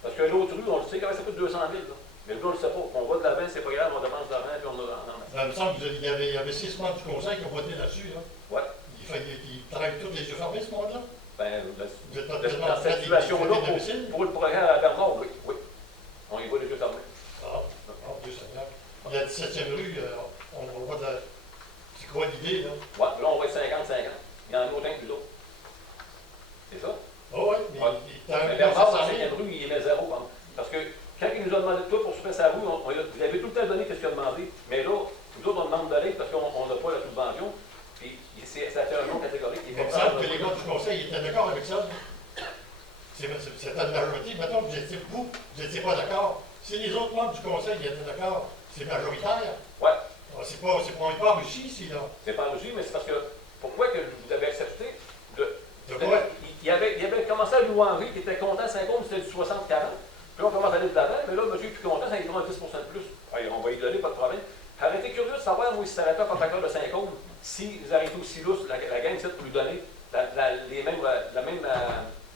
Parce que l'autre rue, on le sait, quand même, ça coûte 200 000 $. Mais nous, on ne le sait pas. On va de l'avant, c'est pas grave, on dépense de l'argent, puis on a. Ça me semble qu'il y avait 6 membres du conseil qui ont voté là-dessus. Là. Ouais. Ils travaillent tous les yeux fermés, ce monde-là. Ben, Vous êtes pas tellement dans cette situation-là, pour le projet à Bernard, oui, oui. On y va les yeux fermés. Ah, Dieu Seigneur. Il y a la 17e rue, on voit de la. C'est quoi l'idée, là? Ouais, là, on va être 50-50. Il y en a autant que l'autre. C'est ça? Oh, oui, mais Ouais. il est Mais un Bernard, dans la 700 000. 5e rue, il met 0. Hein. Parce que quand il nous a demandé de tout pour se faire sa rue, vous avez tout le temps donné ce qu'il a demandé. Mais là, nous autres, on demande de l'aide parce qu'on n'a pas la subvention. Puis ça fait un nom catégorique qui Il est me pas semble que les gars du conseil étaient d'accord avec ça. C'était une majorité. Mettons que vous n'étiez pas d'accord. Si les autres membres du conseil étaient d'accord, c'est majoritaire. Ouais. Ah, c'est pas, on n'est pas enrichi ici, là. C'est pas enrichi, mais c'est parce que pourquoi que vous avez accepté de. De quoi? Il avait commencé à nous enlever, qui était content, 50, c'était du 60-40. Puis là, on commence à aller de l'avant, mais là, monsieur est plus content, ça lui donne un 10 de plus. Allez, on va y donner, pas de problème. J'aurais été curieux de savoir, moi, si ça n'arrêtait pas par facteur de 5 si vous arrêtez aussi lousse, la gang, c'est pour lui donner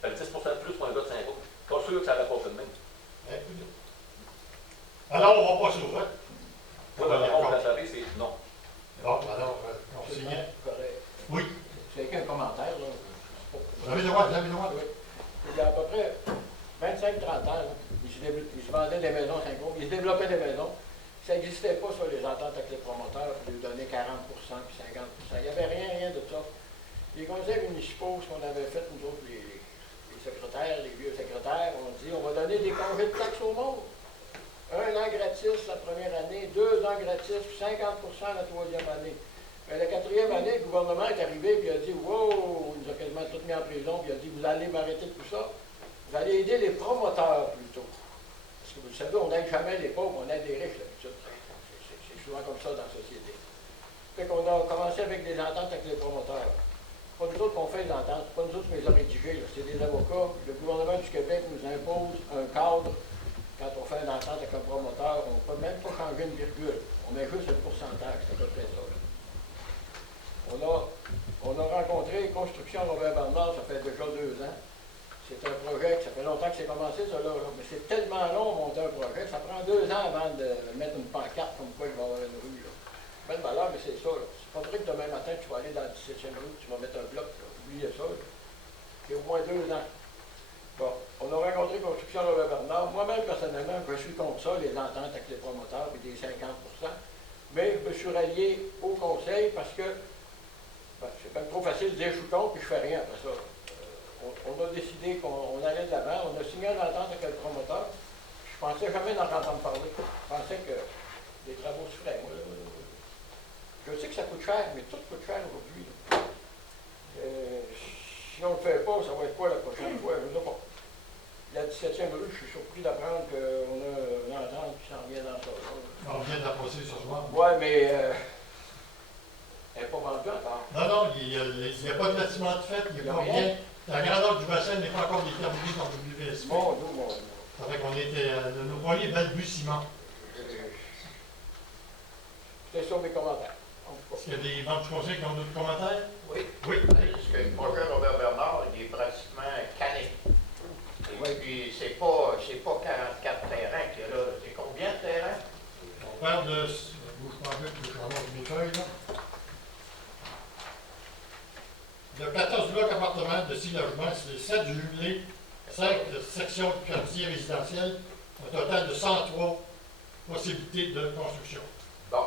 le 10 de plus pour un gars de 5 Pas sûr que ça n'aurait pas fait de même. Écoute. Alors, on va pas s'ouvrir. Moi, la réponse, vous la savez, c'est non. Bon, alors, on signe. Correct. Oui. C'est qu'un commentaire, là. Vous avez le droit, vous avez le droit. Oui. Il y a à peu près 25-30 ans, là, ils se vendaient des maisons à Saint-Gaume, ils se développaient des maisons. Ça n'existait pas sur les ententes avec les promoteurs pour lui donner 40 puis 50 Il n'y avait rien de ça. Les conseils municipaux, ce qu'on avait fait, nous autres, les secrétaires, les vieux secrétaires, on dit on va donner des congés de taxes au monde. 1 an gratis la première année, 2 ans gratis, puis 50% la troisième année. Mais la quatrième année, le gouvernement est arrivé et a dit « Wow! » Il nous a quasiment tous mis en prison, puis il a dit « Vous allez m'arrêter de tout ça. Vous allez aider les promoteurs plutôt. » Parce que vous le savez, on n'aide jamais les pauvres, on aide les riches d'habitude. C'est souvent comme ça dans la société. Fait qu'on a commencé avec des ententes avec les promoteurs. Pas nous autres qu'on fait les ententes, pas nous autres qui les a rédigées, c'est des avocats. Le gouvernement du Québec nous impose un cadre. Quand on fait une entente avec un promoteur, on ne peut même pas changer une virgule. On met juste le pourcentage, c'est à peu près ça. On a rencontré Construction Robert-Bernard, ça fait déjà 2 ans. C'est un projet, ça fait longtemps que c'est commencé, ça là, mais c'est tellement long monter un projet, ça prend 2 ans avant de mettre une pancarte comme quoi il va y avoir une rue. Là. Belle valeur, mais c'est ça. C'est pas vrai que demain matin, tu vas aller dans la 17e rue, tu vas mettre un bloc, là. Oubliez ça. Là. C'est au moins 2 ans. Bon, on a rencontré Construction Robert-Bernard. Moi-même, personnellement, je suis contre ça, les ententes avec les promoteurs et des 50%. Mais je me suis rallié au conseil parce que c'est même trop facile de dire je suis contre puis je fais rien après ça. On a décidé qu'on allait de l'avant. On a signé une entente avec le promoteur. Je pensais jamais d'en entendre parler. Je pensais que les travaux se feraient. Je sais que ça coûte cher, mais tout coûte cher aujourd'hui. Si on ne le fait pas, ça va être quoi la prochaine fois? Je ne sais pas. La 17e rue, je suis surpris d'apprendre qu'on a une entente qui s'en vient dans ça. On vient d'approcher ce soir. Oui, mais elle n'est pas vendue encore. Non, il n'y a pas de bâtiment de fait, il n'y a pas rien. La grandeur du bassin n'est pas encore déterminée dans le WSP. Mon Dieu. Ça fait qu'on était nos premiers balbutiements. C'était sur mes commentaires. Est-ce qu'il y a des membres du conseil qui ont d'autres commentaires? Oui. Oui. Parce que le projet Robert Bernard, il est pratiquement cané. Et puis, c'est pas 44 terrains qu'il y a là. C'est combien de terrains? On parle de... Bouge pas un peu, je remonte mes feuilles, là. De 14 blocs appartements de 6 logements, c'est 7 jumelés, 5 sections de quartier résidentiel, un total de 103 possibilités de construction. Bon,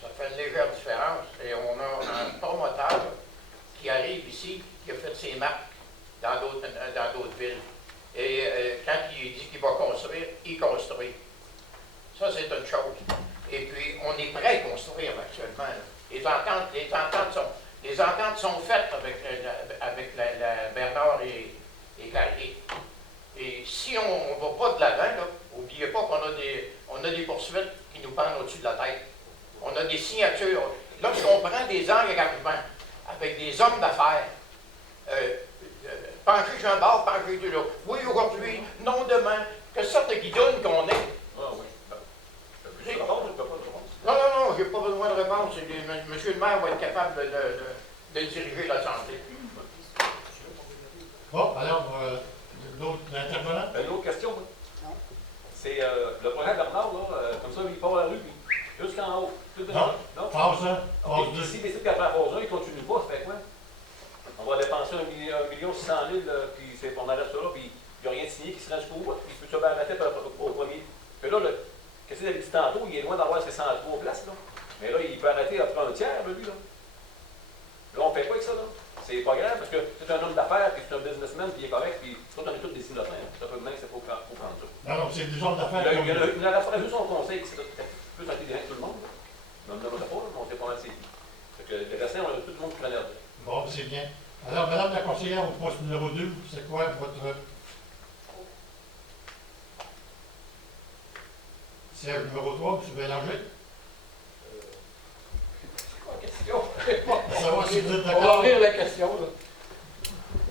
ça fait une légère différence. Et on a un promoteur qui arrive ici, qui a fait ses marques dans d'autres villes. Et quand il dit qu'il va construire, il construit. Ça, c'est une chose. Et puis, on est prêt à construire actuellement. Là. Les ententes sont faites avec la Bernard et Carrier. Et si on ne va pas de l'avant, n'oubliez pas qu'on a des poursuites qui nous pendent au-dessus de la tête. On a des signatures. Lorsqu'on prend des engagements avec des hommes d'affaires, penchez d'un bord, penchez de l'autre. Oui, aujourd'hui, non demain. Quelle sorte de guidonne qu'on est. Ah oui. Non, j'ai pas besoin de réponse. Monsieur le maire va être capable de diriger l'Assemblée. Bon, alors, d'autres intervenants? Une autre question, moi. C'est le projet Bernard, là, comme ça, il part la rue, puis jusqu'en haut. Non. Phase 1, phase 2. S'il décide qu'après la phase 1, il ne continue pas, ça fait quoi? On va dépenser 1 600 000, puis on arrête ça là, puis il n'y a rien de signé qui se rend jusqu'au bout, puis il peut se battre au premier. Puis là, qu'est-ce que vous avez dit tantôt, il est loin d'avoir ses 103 places, là. Mais là, il peut arrêter après un tiers, là, lui, là. Là, on fait quoi avec ça, là? C'est pas grave, parce que c'est un homme d'affaires, puis c'est un businessman, puis il est correct, puis tout, on est tous des signataires. Ça peut même, c'est faut prendre ça. Non, c'est des gens d'affaires. Il a juste son conseil, c'est plus intelligent que tout le monde, là. Mais on ne le pas, mais on sait pas mal c'est qui. Fait que le restant, on a tout le monde qui connaît. Bon, c'est bien. Alors, madame la conseillère au poste numéro 2, c'est quoi votre siège numéro 3, M. Bélanger? C'est quoi la question? Savoir si vous êtes On va d'accord. ouvrir la question. Là.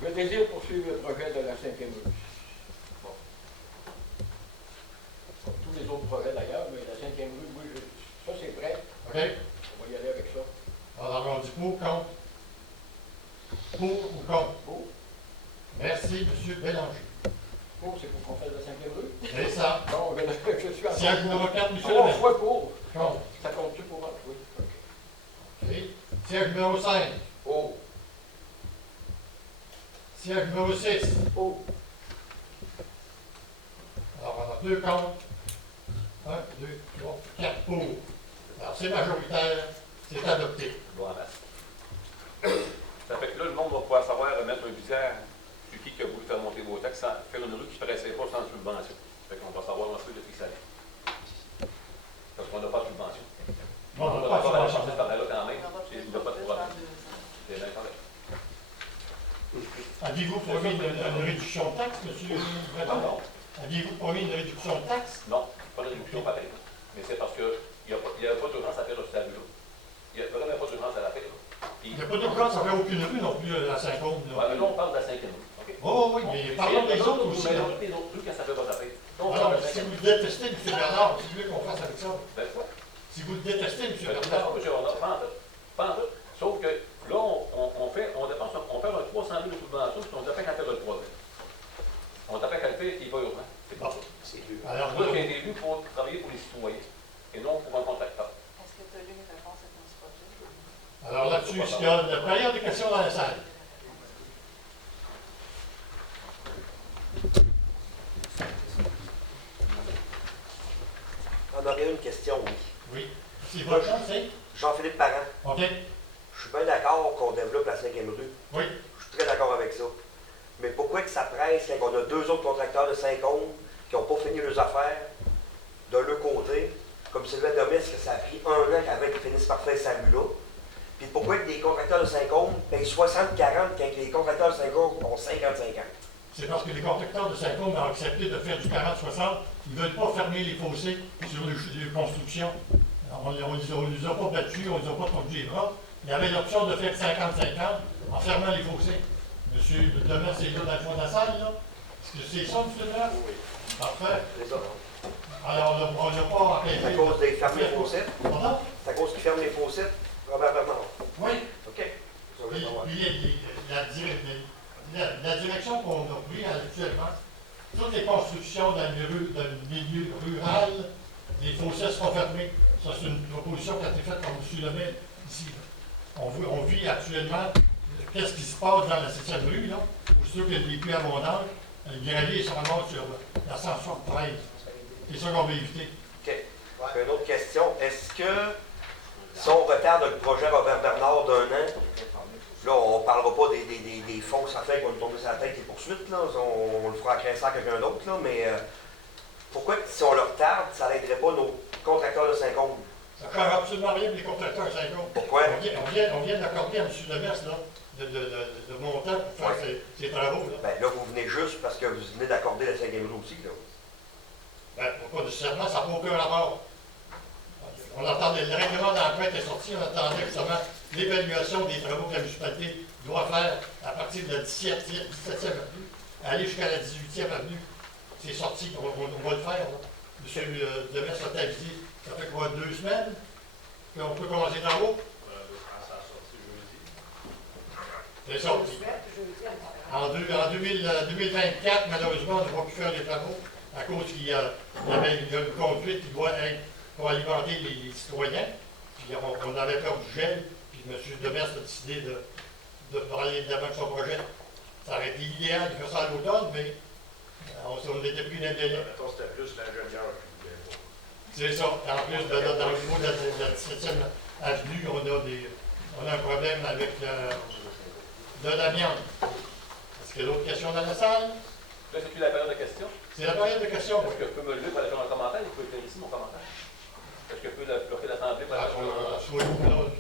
Je désire poursuivre le projet de la 5e rue. Bon. Comme tous les autres projets d'ailleurs, mais la 5e rue, oui, ça c'est vrai. OK. On va y aller avec ça. Alors, on dit pour, contre. Pour ou contre? Pour. Merci, M. Bélanger. Pour, c'est pour qu'on fasse la 5e rue. C'est ça. Non, je suis en Siège numéro 4, M. 3 Lebel. fois pour. Contre. Ça compte-tu pour moi? Oui. OK. Siège numéro 5. Oh, Siège numéro 6. Pour. Alors, on a 2 contre. 1, 2, 3, 4 pour. Alors, c'est majoritaire. C'est adopté. Bon, en masse. Ça fait que là, le monde va pouvoir savoir remettre un visière sur qui a voulu faire monter vos taxes sans faire une rue qui ne paraissait pas sans subvention. Ça fait qu'on va savoir un peu de qui ça est. qu'on n'a pas de subvention. Bon, on On n'a n'a pas pas de de subvention. chance par là quand même. Il n'y a pas de problème. C'est bien correct. Aviez-vous promis une réduction de taxes, M. Breton? Non, Aviez-vous promis une réduction de taxes? non, pas de réduction pareille. Mais c'est parce qu'il n'y a pas d'urgence à faire ce statut-là. Il n'y a vraiment pas d'urgence à la faire. Puis, Il n'y a pas d'urgence, ça ne fait aucune rue non plus à Saint-Côme. ouais, mais là, on parle de la 5e rue. OK? Oh oui, mais parlons des autres aussi. Mais là. les autres rues, quand ça fait pas ta fête. Alors, si vous détestez M. Bernard, c'est mieux qu'on fasse avec ça. Ben, quoi? Si vous détestez M. Ben, Bernard, M. Bernard, pas en tout. Pas en tout. Sauf que là, on perd un 300 000 de subvention, puis on t'appelle qu'à faire le troisième. On t'appelle qu'à le faire qui n'est pas urgent. C'est pas ça. alors, Moi, j'ai été élu pour travailler pour les citoyens et non pour un contracteur. Est-ce que tu as lu mes réponses à ton projet? alors là-dessus, est-ce qu'il y a la période de questions dans la salle? On aurait une question, oui. Oui. C'est votre chance, c'est? Jean-Philippe Parent, OK? je suis bien d'accord qu'on développe la 5e rue. Oui. Je suis très d'accord avec ça. Mais pourquoi que ça presse quand on a 2 autres contracteurs de Saint-Côme qui n'ont pas fini leurs affaires de leur côté, comme Sylvain Domesque, que ça a pris 1 an avant qu'ils finissent par faire cette rue-là? Puis pourquoi que les contracteurs de Saint-Côme payent 60-40 quand les contracteurs de Saint-Côme ont 55 ans? C'est parce que les contracteurs de Saint-Côme ont accepté de faire du 40-60. Ils ne veulent pas fermer les fossés sur les constructions. On ne les a pas battus, on ne les a pas tordus les bras. Il y avait l'option de faire 50-50 en fermant les fossés. Monsieur Demers, c'est là dans le fond de la salle, là. Est-ce que c'est ça, M. Demers? Oui. Parfait. C'est ça, non? Alors, on n'a pas arrêté. C'est à cause des fermes les fossés? Pardon? C'est à cause qu'ils ferment les fossés? Robert Bernard. Oui. OK. Ça, je veux Puis, savoir. la direction qu'on a prise actuellement, toutes les constructions dans le milieu rural, les fossés seront fermés. Ça, c'est une proposition qui a été faite par M. Lemay ici. On vit actuellement qu'est-ce qui se passe dans la 7e rue, là, pour ceux qui n'est plus abondante. Le gravier se ramasse sur la 173. C'est ça qu'on veut éviter. OK. Une autre question. Est-ce que si on retarde le projet Robert Bernard d'1 an, là, on ne parlera pas des fonds que ça fait qui vont nous tomber sur la tête et poursuites, là. On le fera à craindre à quelqu'un d'autre, là, mais pourquoi, si on le retarde, ça n'aiderait pas nos contracteurs de Saint-Côme? Ça ne change absolument rien pour les contracteurs 50. Pourquoi? On vient d'accorder à M. Lemers le montant pour faire ses travaux. Là. Ben là, vous venez juste parce que vous venez d'accorder la 5e rue aussi, là. Ben, pourquoi nécessairement, ça n'a pas aucun rapport. On attendait, le règlement d'enquête est sorti, on attendait justement l'évaluation des travaux que la municipalité doit faire à partir de la 17e avenue, aller jusqu'à la 18e avenue. C'est sorti, on va le faire. Là. M. Demers a avisé, ça fait quoi, 2 semaines qu'on peut commencer les travaux? C'est ça. En 2024, malheureusement, on ne va plus faire les travaux à cause qu'il y a une conduite qui doit être pour alimenter les citoyens. Puis on avait peur du gel, puis M. Demers a décidé de parler de l'avant de son projet. Ça aurait été idéal de faire ça à l'automne, mais on était pris d'un délai. C'était plus l'ingénieur qui voulait pas. C'est ça. En plus, dans le niveau de la 17e avenue, on a un problème avec de l'amiante. Est-ce qu'il y a d'autres questions dans la salle? Là, c'est plus la période de questions. C'est la période de questions. Est-ce que je peux me lever pour aller faire un commentaire ou je peux écrire ici mon commentaire? Est-ce que je peux bloquer l'Assemblée pour aller faire un commentaire?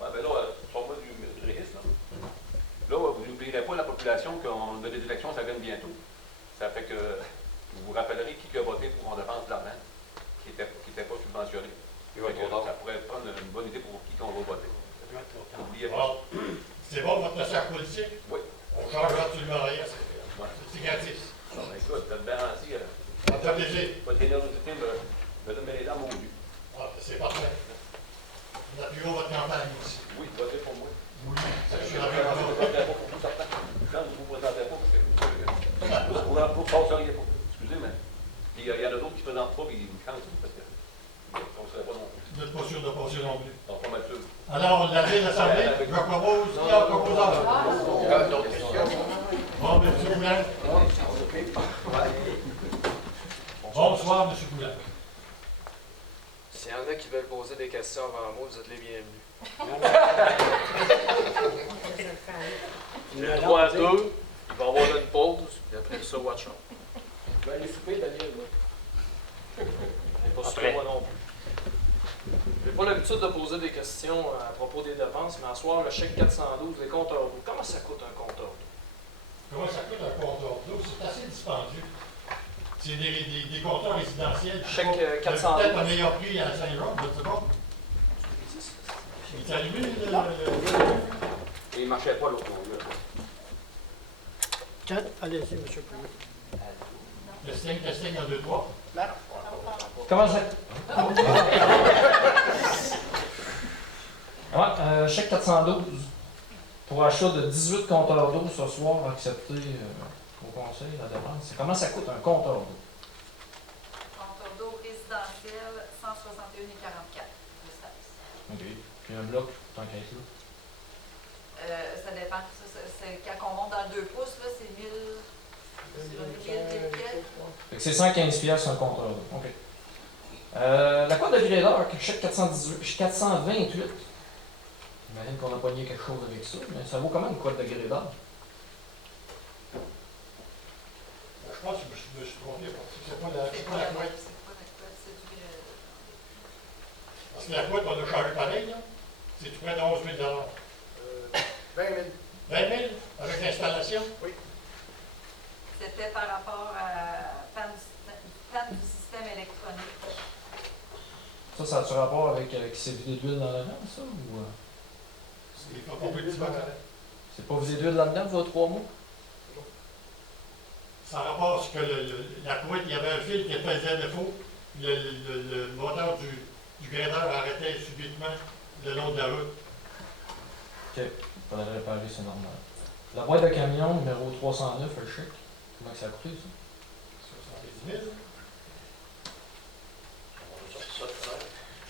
Ouais, ben là, sors-moi du registre. Là, vous n'oublierez pas la population qu'on a des élections, ça vient bientôt. Ça fait que vous vous rappellerez qui a voté pour qu'on dépense de l'argent, qui n'était pas subventionné. Ça pourrait prendre une bonne idée pour qui on va voter. N'oubliez pas. C'est bon, votre message politique? Oui. On change absolument rien. C'est gratis. Ben, écoute, t'as bien assis. Ça me fait plaisir. Votre générosité me donne les dents au but. Ah, c'est parfait. Nous appuyons votre campagne aussi. Oui, votez pour moi. Oui, Je je suis ne d'accord avec vous vous. présenterai pas pour vous, certain. Quand vous ne vous présentez pas, parce que vous ne passeriez pas. Excusez, mais il y en a d'autres qui ne se présentent pas et ils me cancent parce que on ne serait pas non plus. Vous n'êtes pas sûr de passer non plus. Donc, pas mal sûr. Alors, la ville d'Assemblée, je propose, qui a proposeur? D'autres questions? Bon, M. Boulan. Bonsoir, M. Boulan. S'il y en a qui veulent poser des questions avant moi, vous êtes les bienvenus. Le 3 à 2, il va y avoir une pause, puis après ça, watch out. Je vais aller souper, Daniel. Pas sûr, moi non plus. J'ai pas l'habitude de poser des questions à propos des dépenses, mais à soir, le chèque 412, les compteurs d'eau. Comment ça coûte un compteur d'eau? Comment ça coûte un compteur d'eau? C'est assez dispendieux. C'est des compteurs résidentiels. Chèque Peut-être 412. un meilleur prix à Saint-Jean, je ne sais pas. Il est allumé, Et il ne marchait pas l'autre jour. Allez-y, M. Pouliot. Testing, 1, 2, 3. Comment ça? Ouais, chèque 412 pour achat de 18 compteurs d'eau ce soir accepté au conseil, la demande. Comment ça coûte un compteur d'eau? Compteur d'eau résidentiel, 161,44 plus taxe. OK. Puis un bloc, tant qu'à être là. Ça dépend. Quand on monte dans le 2 pouces, là, c'est 1000. Fait que c'est 115 piastres un compteur d'eau. OK. La cote de gradeur, chèque 428. J'imagine qu'on a pogné quelque chose avec ça, mais ça vaut quand même une cote de gradeur. Je pense que je me suis trompé. C'est pas la couette. C'est pas la couette, c'est du Parce que la couette, on a changé pareil, là. C'est tout près de 11 000 $. 20 000. 20 000 avec l'installation? Oui. C'était par rapport à panne du système électronique. Ça a-tu rapport avec qui s'est vidé d'huile dans la viande, ça? Ou, C'est pas complètement correct. c'est pas vidé d'huile là-dedans, vos 3 mots? Ça rapporte à ce que la couette, il y avait un fil qui faisait défaut. Le moteur du grader arrêtait subitement le long de la route. OK. Il faudrait le réparer, c'est normal. La boîte de camion numéro 309, le chèque. Comment ça a coûté, ça? 70 000.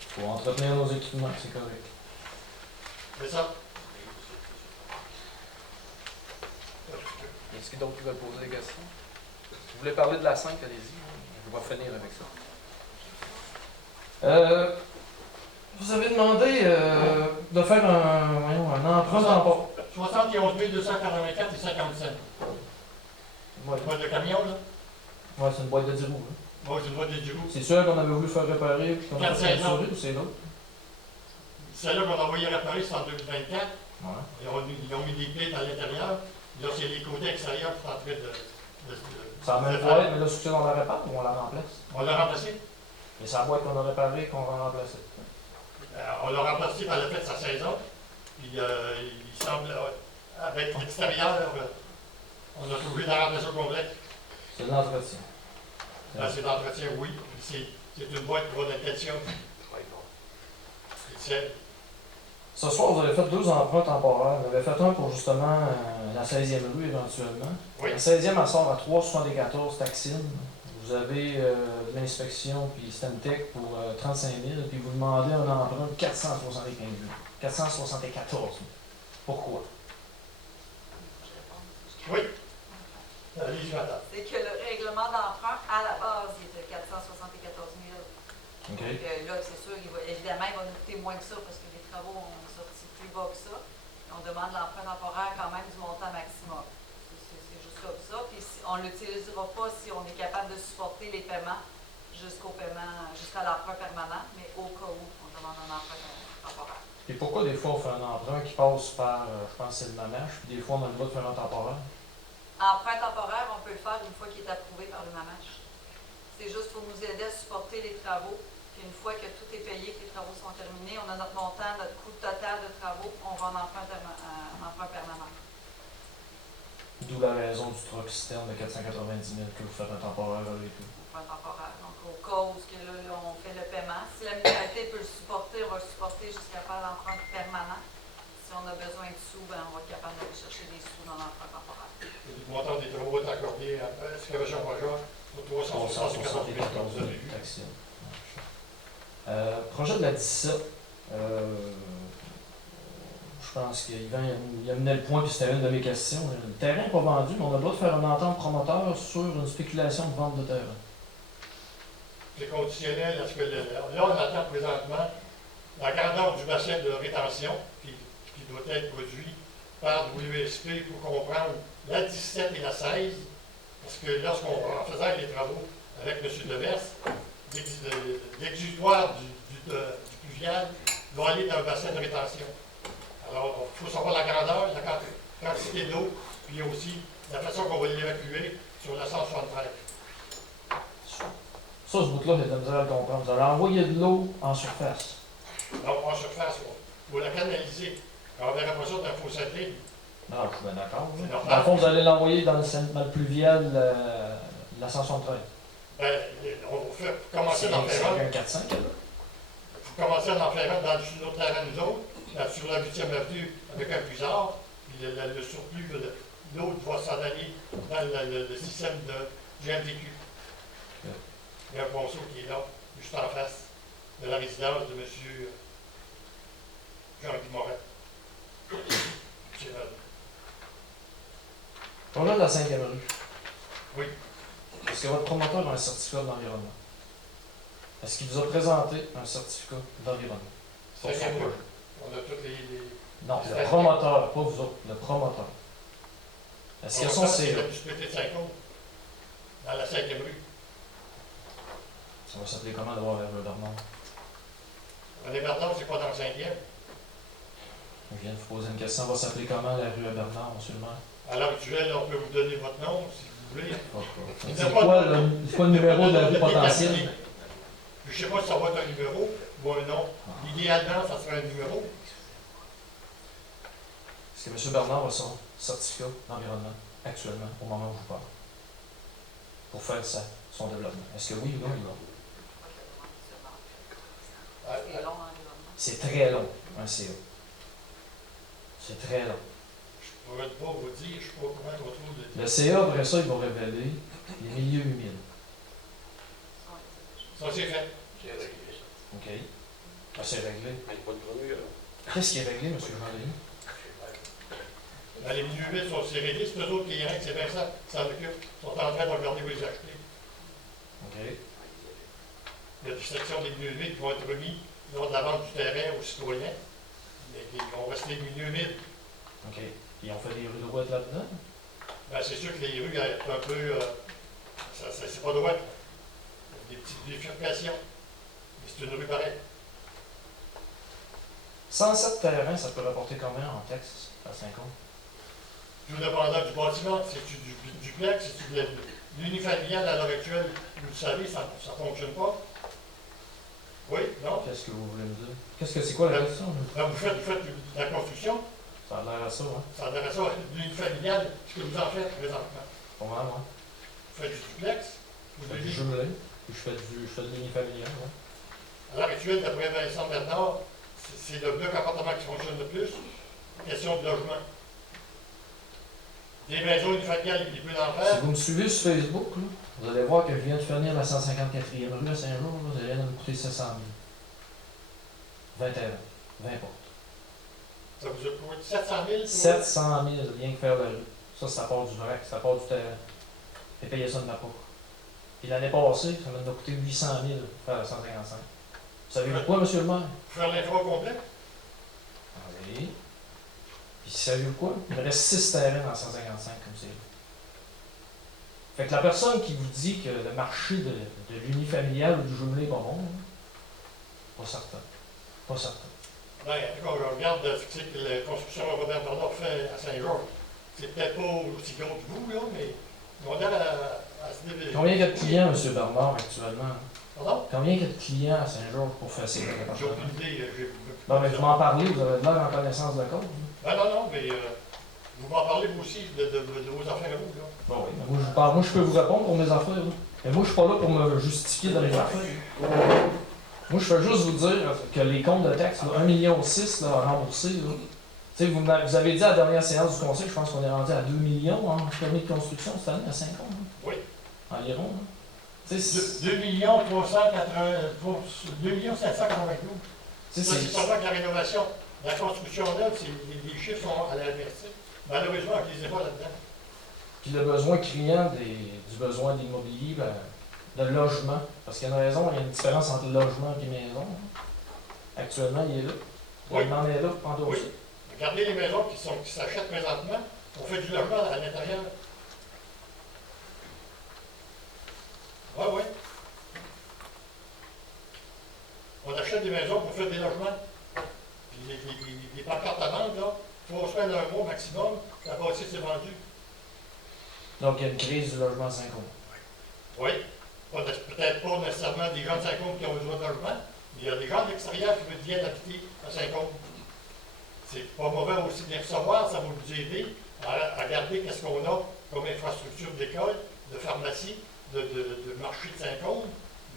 Faut entretenir nos équipements, c'est correct. C'est ça. Est-ce qu'il y a d'autres qui veulent poser des questions? Si vous voulez parler de la 5, allez-y. Je vais finir avec ça. Vous avez demandé de faire un emprunt temporaire. 71 284 et 50 cents. Ouais, Une boîte de camion, là. ouais, c'est une boîte de 10 roues. Hein. Moi, j'ai une boîte de 10 roues. C'est sûr qu'on avait voulu faire réparer puis qu'on a 4-5 fait ans. censurer ou c'est l'autre? Celle-là qu'on a envoyé réparer, c'est en 2024. Ouais. Ils ont mis des pieds à l'intérieur. Là, c'est les côtés extérieurs qui sont en train de C'est la même boîte, mais là, est-ce qu'on la répare ou on la remplace? On l'a remplacé. Et c'est la boîte qu'on a réparée qu'on va remplacer. On l'a remplacé par le fait de sa saison. Puis il semble, avec l'extérieur, on a trouvé de la remplacer au complet. C'est de l'entretien. C'est d'entretien, oui. C'est une boîte pour d'intention. Ce soir, vous avez fait 2 emprunts temporaires. Vous avez fait un pour justement la 16e rue éventuellement. Oui. La 16e, elle sort à 3,74 taxines. Vous avez de l'inspection puis Stantec pour 35 000, puis vous demandez un emprunt de 475 000. 474 000. Pourquoi? Oui. Allez-y, madame. C'est que le règlement d'emprunt, à la base, il était 474 000. OK. Donc là, c'est sûr, évidemment, il va nous coûter moins que ça parce que les travaux ont sorti plus bas que ça. On demande l'emprunt temporaire quand même du montant maximum. C'est juste comme ça. Puis on ne l'utilisera pas si on est capable de supporter les paiements jusqu'à l'emprunt permanent, mais au cas où, on demande un emprunt temporaire. Et pourquoi des fois on fait un emprunt qui passe par, je pense que c'est le MAMACH, puis des fois on a le droit de faire un temporaire? Emprunt temporaire, on peut le faire une fois qu'il est approuvé par le MAMACH. C'est juste pour nous aider à supporter les travaux. Puis une fois que tout est payé, que les travaux sont terminés, on a notre montant, notre coût total de travaux, on va en emprunt permanent. D'où la raison du truck citerne de 490 000 que vous faites un temporaire avec tout. Emprunt temporaire. Donc au cas où là, on fait le paiement, si la mutualité peut le supporter, on va le supporter jusqu'à faire l'emprunt permanent. Si on a besoin de sous, ben, on va être capable d'aller chercher des sous dans l'emprunt temporaire. Le montant des travaux est accordé à excavation major pour 374 000 taxines. Projet de la 17. Je pense qu'Yvan il a mené le point, puis c'était une de mes questions. Le terrain n'est pas vendu, mais on a le droit de faire une entente promoteur sur une spéculation de vente de terrain. C'est conditionnel à ce que là, on attend présentement la grandeur du bassin de rétention qui doit être produit par WSP pour comprendre la 17 et la 16. Parce que lorsqu'on faisait les travaux avec M. Devers, l'exutoire du pluvial doit aller dans un bassin de rétention. Alors, il faut savoir la grandeur, la quantité d'eau, puis aussi la façon qu'on va l'évacuer sur la 173. Ça, ce bout-là, j'ai de la misère à le comprendre. Vous allez envoyer de l'eau en surface. Donc, en surface, il faut la canaliser. Alors, on ne verra pas ça d'un faux satellite. Non, je suis bien d'accord. C'est normal. Dans le fond, vous allez l'envoyer dans le pluvial la 173. Ben, on va commencer C'est d'en faire un. un 400, là. Il faut commencer à en faire un sur notre terrain, nous autres, sur la 8e avenue, avec un puisard. Puis le surplus, l'eau va s'en aller dans le système du MTQ. Il y a un ponceau qui est là, juste en face de la résidence de M. Jean-Guy Morin. Projet de la 5e rue. Oui. Est-ce que votre promoteur a un certificat d'environnement? Est-ce qu'il vous a présenté un certificat d'environnement? C'est rien mieux. On a toutes les. Non, le promoteur, pas vous autres, le promoteur. Est-ce qu'il y a son C'est CA? du PT de Saint-Côme, dans la 5e rue. Ça va s'appeler comment d'avoir vers le Bernard? René Bernard, c'est pas dans le 5e. Je viens de vous poser une question. Ça va s'appeler comment la rue à Bernard, monsieur le maire? À l'heure actuelle, on peut vous donner votre nom, si vous voulez. C'est quoi le numéro de la rue potentielle? Je ne sais pas si ça va être un numéro ou un nom. Idéalement, ça serait un numéro. Est-ce que M. Bernard a son certificat d'environnement actuellement, au moment où je vous parle, pour faire son développement? Est-ce que oui ou non, il va? C'est long, environnement. C'est très long, un CA. C'est très long. Je ne pourrais pas vous dire, je ne sais pas comment on trouve Le CA, après ça, il va révéler les milieux humides. Ça, c'est fait. C'est réglé, ça. OK. Ah, c'est réglé. Il n'y a pas de grenouille, là. Qu'est-ce qui est réglé, M. Jean-Denis? Dans les milieux humides sont réglés, c'est eux autres qui y règlent, c'est Vincent qui s'en occupe. Ils sont en train de regarder où les acheter. OK. Il y a des sections des milieux humides qui vont être remis lors de la vente du terrain aux citoyens. Mais ils vont rester milieux humides. OK. Ils ont fait des rues droites là-dedans? Ben, c'est sûr que les rues sont un peu. C'est pas droit. Il y a des petites bifurcations. Mais c'est une rue pareille. 107 terrains, ça peut rapporter combien en texte à 5 ans? Tout dépendant du bâtiment, c'est-tu du duplex, c'est-tu de l'unifamilial à l'heure actuelle, vous le savez, ça ne fonctionne pas. Oui, non? Qu'est-ce que vous voulez me dire? C'est quoi la question? Ben, vous faites de la construction, Ça a l'air à ça, hein? ça a l'air à ça, de l'unifamilial, ce que vous en faites présentement. Pas mal, ouais. Vous faites du duplex, vous Je fais devez- du jumelé, puis je fais de l'unifamilial, ouais. à l'heure actuelle, d'après Vincent Bernard, c'est le bloc appartement qui fonctionne le plus. Question de logement. Des maisons unifamiliales, il peut en Si faire. vous me suivez sur Facebook, là, vous allez voir que je viens de finir la 154e rue à Saint-Jean, là, ça vient de me coûter 700 000. 20 terrains, 20 portes. Ça vous a coûté 700 000? 700 000, rien que faire la rue. Ça part du vrac, ça part du terrain. Et payer ça de ma part. Puis l'année passée, ça m'a coûté 800 000 faire la 155. Vous savez quoi, monsieur le maire? Pour faire l'info complet? Ah oui. Puis savez-vous quoi? Il me reste 6 terrains dans 155 comme c'est. Fait que la personne qui vous dit que le marché de l'unifamilial ou du jumelé est pas bon, hein, pas certain. Pas certain. Ben, en tout cas, je regarde ce que c'est que la construction Robert Bernard fait à Saint-Georges. C'est peut-être pas aussi gros que vous, là, mais on a à se développer. Combien il y a de clients, M. Bernard, actuellement? Pardon? Combien il y a de clients à Saint-Georges pour faire ces J'ai départements? aucune idée. Non, mais vous m'en parlez, vous avez de l'air en connaissance de cause. Ben non, mais vous m'en parlez vous aussi de vos affaires à vous, là. Bon, oui, mais moi, je vous parle. Moi, je peux vous répondre pour mes affaires. Là. Mais moi, je suis pas là pour me justifier dans les affaires. Moi, je fais juste vous dire que les comptes de taxes, là, 1,6 million là, à rembourser, là. Tu sais, vous avez dit à la dernière séance du conseil, je pense qu'on est rendu à 2 millions en permis de construction cette année, à 5 ans. Hein. Oui. Environ. Hein. 2 792. C'est Ça, c'est seulement que la rénovation. La construction neuve, les chiffres sont à l'inverse. Malheureusement, je ne les ai pas là-dedans. Puis le besoin criant du besoin d'immobilier, ben, de logement. Parce qu'il y a une raison, il y a une différence entre logement et maison. Hein. Actuellement, il est là. Oui. Il en est là, en Oui. dossier. Regardez les maisons qui s'achètent présentement. On fait du logement à l'intérieur. Oui, oui. On achète des maisons pour faire des logements. Puis les pancartes à vendre, là, 3 semaines, 1 mois maximum, la bâtisse est vendue. Donc, il y a une crise du logement à Saint-Côme. Oui. Peut-être pas nécessairement des gens de Saint-Côme qui ont besoin de logement, mais il y a des gens de l'extérieur qui veulent bien habiter à Saint-Côme. C'est pas mauvais aussi de les recevoir, ça va vous aider à regarder qu'est-ce qu'on a comme infrastructure d'école, de pharmacie, de marché de Saint-Côme.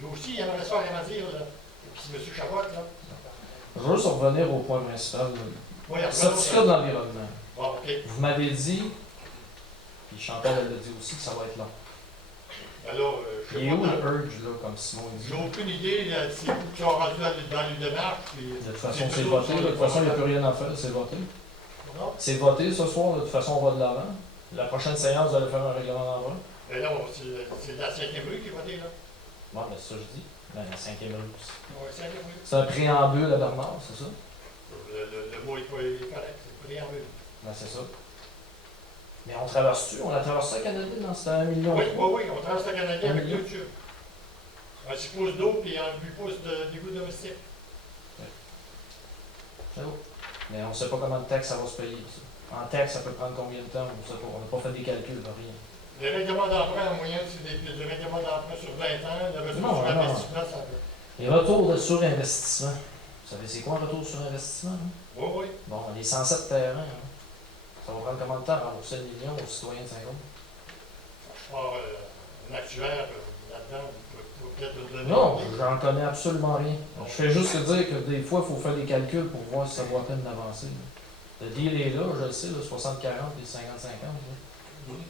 Lui aussi, il aimerait ça rien à dire, là. Et puis M. Chabot, là. Je veux juste revenir au point principal. Oui, Certificat de l'environnement. Bon, OK. Vous m'avez dit, puis Chantal elle l'a dit aussi, que ça va être long. Ben là, je sais Il est pas. où le urge, là, comme Simon dit? J'ai aucune idée, là, c'est vous qui sont rendus dans les démarches. Puis, De toute façon, c'est voté. De toute façon, il n'y a plus rien à faire, c'est voté. non? C'est voté ce soir, de toute façon, on va de l'avant. La prochaine séance, vous allez faire un règlement d'envoi. Mais non, c'est la 5e rue qui est votée, là. Bon, ben, c'est ça que je dis. Ben, la 5e rue aussi. Oui, 5e rue. C'est un préambule à Bernard, c'est ça? Le mot est correct, c'est préambule. Ben, c'est ça. Mais on traverse-tu? On la traverse à Canada dans c'était 1 million? Oui, oui, oui, on traverse le Canadien Un avec million. 2 tubes. Un 6 pouces d'eau puis un 8 pouces d'égout domestique. C'est beau. Mais on ne sait pas comment de taxes ça va se payer. Ça. En taxes, ça peut prendre combien de temps? On ne sait pas. On n'a pas fait des calculs, rien. Les règlements d'emprunt en moyenne, c'est des règlements d'emprunt sur 20 ans. Le retour Non, sur non. investissement, ça peut. Les retours de surinvestissement. Vous savez, c'est quoi un retour sur investissement? Hein? Oui, oui. Bon, les 107 terrains, hein? Ça va prendre combien de temps à rembourser le million aux citoyens de Saint-Gaume? Je pars un actuaire là-dedans, vous pouvez peut-être nous donner. Non, j'en connais absolument rien. Je fais juste te dire que des fois, il faut faire des calculs pour voir si ça vaut la peine d'avancer. Le deal est là, je le sais, 60-40 et 50-50.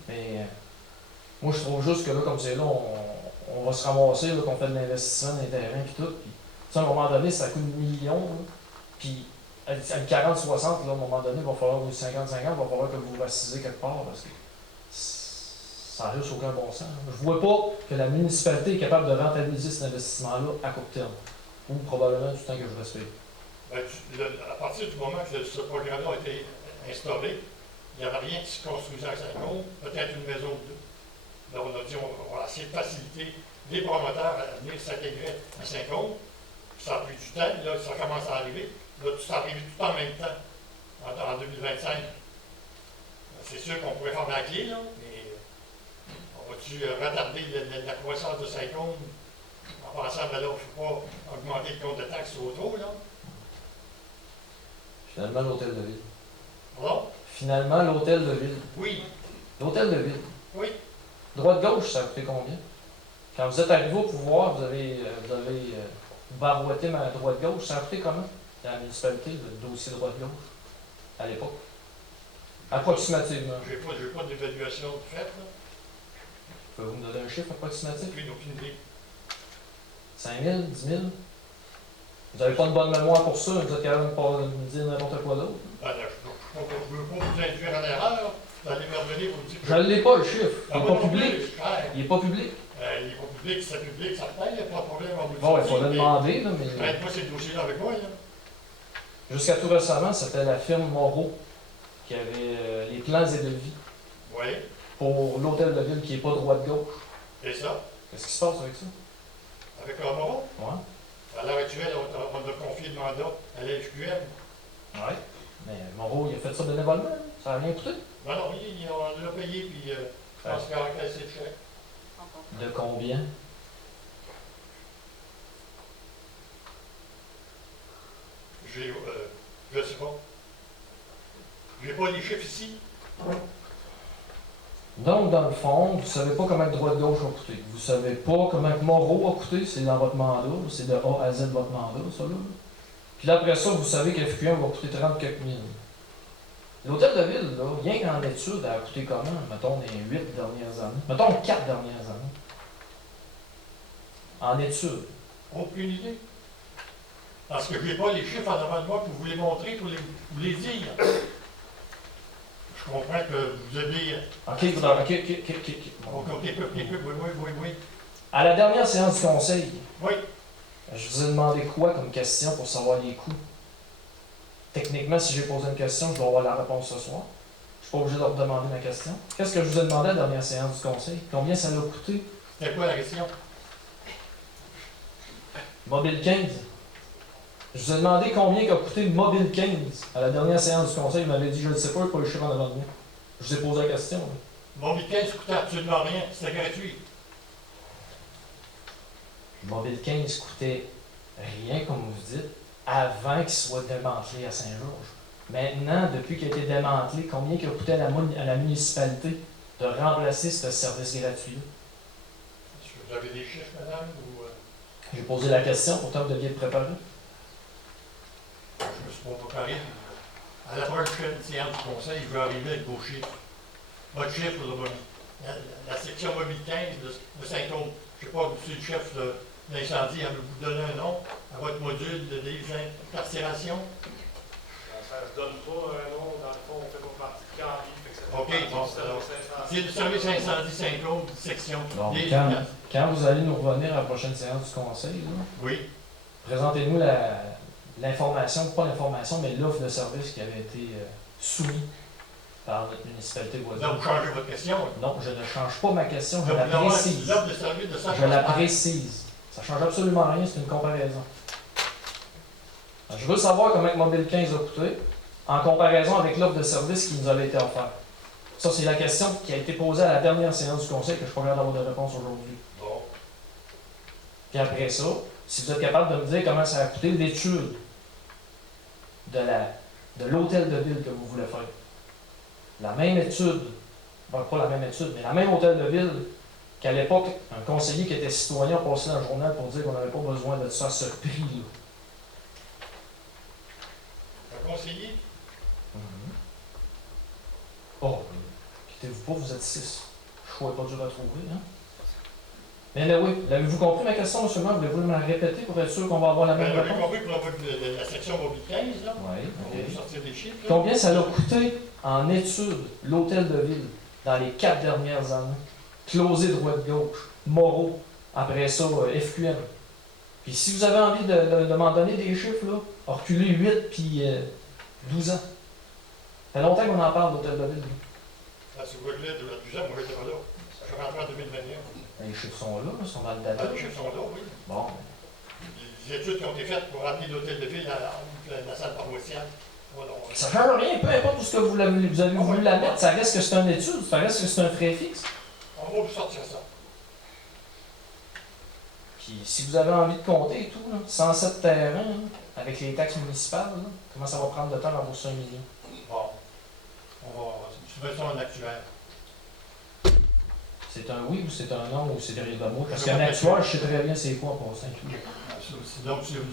Mais moi, je trouve juste que là, comme c'est là, on va se ramasser, là, qu'on fait de l'investissement dans les terrains et tout. Puis, à un moment donné, ça coûte 1 million. Là, puis, à 40-60, là, à un moment donné, il va falloir, ou 50-50, il va falloir que vous racisez quelque part parce que ça n'a juste aucun bon sens. Je ne vois pas que la municipalité est capable de rentabiliser cet investissement-là à court terme. Ou probablement du temps que je respecte. Ben, à partir du moment que ce programme-là a été instauré, il n'y avait rien qui se construisait à Saint-Côme, peut-être une maison ou deux. Là, on a dit on va essayer de faciliter les promoteurs à venir s'intégrer à Saint-Côme. Ça a pris du temps, là, ça commence à arriver. Là, ça arrive tout en même temps, en 2025. C'est sûr qu'on pourrait faire la clé, là, mais on va-tu retarder la croissance de Saint-Côme en pensant que là, il ne faut pas augmenter le compte de taxes au trop, là? Finalement, l'hôtel de ville. Pardon? Finalement, l'hôtel de ville. Oui. L'hôtel de ville. Oui. Droite-gauche, ça a coûté combien? Quand vous êtes arrivé au pouvoir, vous avez barouetté ma droite-gauche, ça a coûté comment? Dans la municipalité, le dossier droite-gauche, à l'époque? Approximativement. J'ai pas d'évaluation de fait, là. Pouvez-vous me donner un chiffre approximatif? Aucune idée. 5 000, 10 000? Vous n'avez pas de bonne mémoire pour ça, vous êtes capable de pas me dire n'importe quoi d'autre? Ben, là, je ne veux pas vous induire en erreur. Vous allez me revenir pour me dire que... Je ne l'ai pas, le chiffre. Ah, Il n'est moi pas non public. plus, frère. Il n'est pas public. Il n'est pas public, c'est public, certain, il n'y a pas de problème à vous le Bon, il dire, faudrait mais demander, là, mais... traite pas ces dossiers-là avec moi, là. Jusqu'à tout récemment, c'était la firme Moreau qui avait les plans et devis Oui, pour l'hôtel de ville qui n'est pas droite-gauche. c'est ça. Qu'est-ce qui se passe avec ça? Avec le moron, Ouais. à l'heure actuelle, on a confié le mandat à la FQM. Ouais. Mais Moreau, il a fait ça bénévolement, hein? Ça n'a rien coûté. Non, non, on l'a payé, puis je pense qu'il a encaissé le chèque. De combien? Je sais pas. J'ai pas les chiffres ici. Donc, dans le fond, vous ne savez pas comment droite-gauche a coûté. Vous ne savez pas comment Moreau a coûté, c'est dans votre mandat, c'est de A à Z votre mandat, ça là. Puis là, après ça, vous savez que FQM va coûter 30 quelques mille. L'hôtel de ville, là, rien qu'en étude, a coûté comment? Mettons les 8 dernières années. Mettons 4 dernières années. En étude. Aucune idée. Parce que je n'ai pas les chiffres en avant de moi pour vous les montrer, pour vous les dire. Je comprends que vous avez... OK. Oui. À la dernière séance du conseil, Oui. je vous ai demandé quoi comme question pour savoir les coûts? Techniquement, si j'ai posé une question, je dois avoir la réponse ce soir. Je ne suis pas obligé de redemander ma question. Qu'est-ce que je vous ai demandé à la dernière séance du conseil? Combien ça l'a coûté? C'était quoi la question? Mobile 15. Je vous ai demandé combien a coûté Mobile 15 à la dernière séance du conseil. Vous m'avez dit, je ne sais pas, pas le chiffre en avant de moi. Je vous ai posé la question. Là. Mobile 15 coûtait absolument rien, c'était gratuit. Mobile 15 coûtait rien, comme vous dites, avant qu'il soit démantelé à Saint-Georges. Maintenant, depuis qu'il a été démantelé, combien il a coûté à la municipalité de remplacer ce service gratuit-là? Est-ce que vous avez des chiffres, madame, ou... J'ai posé la question, pourtant vous deviez être préparé. Je me suis pas préparé. À la prochaine séance du conseil, je vais arriver avec vos chiffres. Votre chiffre, là, la section mobile 15 de Saint-Aude, je ne sais pas si le chef de l'incendie, elle vous donner un nom à votre module de désincarcération. Ça ne se donne pas un nom, dans le fond, on fait pas partie de Cambly, fait que ça fait OK, partie bon, du service incendie. c'est le service incendie Saint-Claude, section. Bon, des- quand vous allez nous revenir à la prochaine séance du conseil, là, Oui, présentez-nous l'information, pas l'information, mais l'offre de service qui avait été soumise par notre municipalité voisine. donc vous changez votre question. Non, je ne change pas ma question, je Donc, la vous avez précise. l'offre de service de 100. Je la précise. Ça ne change absolument rien, c'est une comparaison. Je veux savoir comment que Mobile 15 a coûté en comparaison avec l'offre de service qui nous avait été offerte. Ça, c'est la question qui a été posée à la dernière séance du conseil que je ne suis pas capable d'avoir de réponse aujourd'hui. Bon. Puis après ça, si vous êtes capable de me dire comment ça a coûté l'étude de l'hôtel de ville que vous voulez faire. La même étude, ben, pas la même étude, mais la même hôtel de ville qu'à l'époque, un conseiller qui était citoyen a passé dans le journal pour dire qu'on n'avait pas besoin de ça à ce prix-là. Un conseiller? Oh, quittez-vous pas, vous êtes 6. Le choix n'est pas dur à trouver, hein? Mais là, oui, l'avez-vous compris ma question, monsieur le maire? Voulez-vous me la répéter pour être sûr qu'on va avoir la même J'ai réponse? compris pour la section mobile 15, là. Oui, On va ok. vous sortir des chiffres. là. Combien ça a coûté en études l'hôtel de ville dans les 4 dernières années? Closé droite-gauche, Moreau, après ça, FQM. Puis si vous avez envie de m'en donner des chiffres, là, reculez 8 puis 12 ans. Ça fait longtemps qu'on en parle d'hôtel de ville. Ah, si vous voulez, de la 12 ans, moi, j'étais pas là. Je suis rentré en 2021. Les chiffres sont là, ils sont dans le Ah, data. les chiffres sont là, oui. Bon. Les études qui ont été faites pour ramener l'hôtel de ville à la salle paroissiale. Voilà, Ça ne change rien, peu importe où ce que vous avez voulu la mettre, ça reste que c'est une étude, ça reste que c'est un frais fixe. on va vous sortir ça. Puis si vous avez envie de compter et tout, là, 107 terrains, là, avec les taxes municipales, là, comment ça va prendre de temps à rembourser 1 million? Bon. On va soumettre ça en actuel. C'est un oui ou c'est un non ou c'est derrière de moi? Parce Je qu'un vais actuel, je sais très bien c'est quoi en passant. Donc, si vous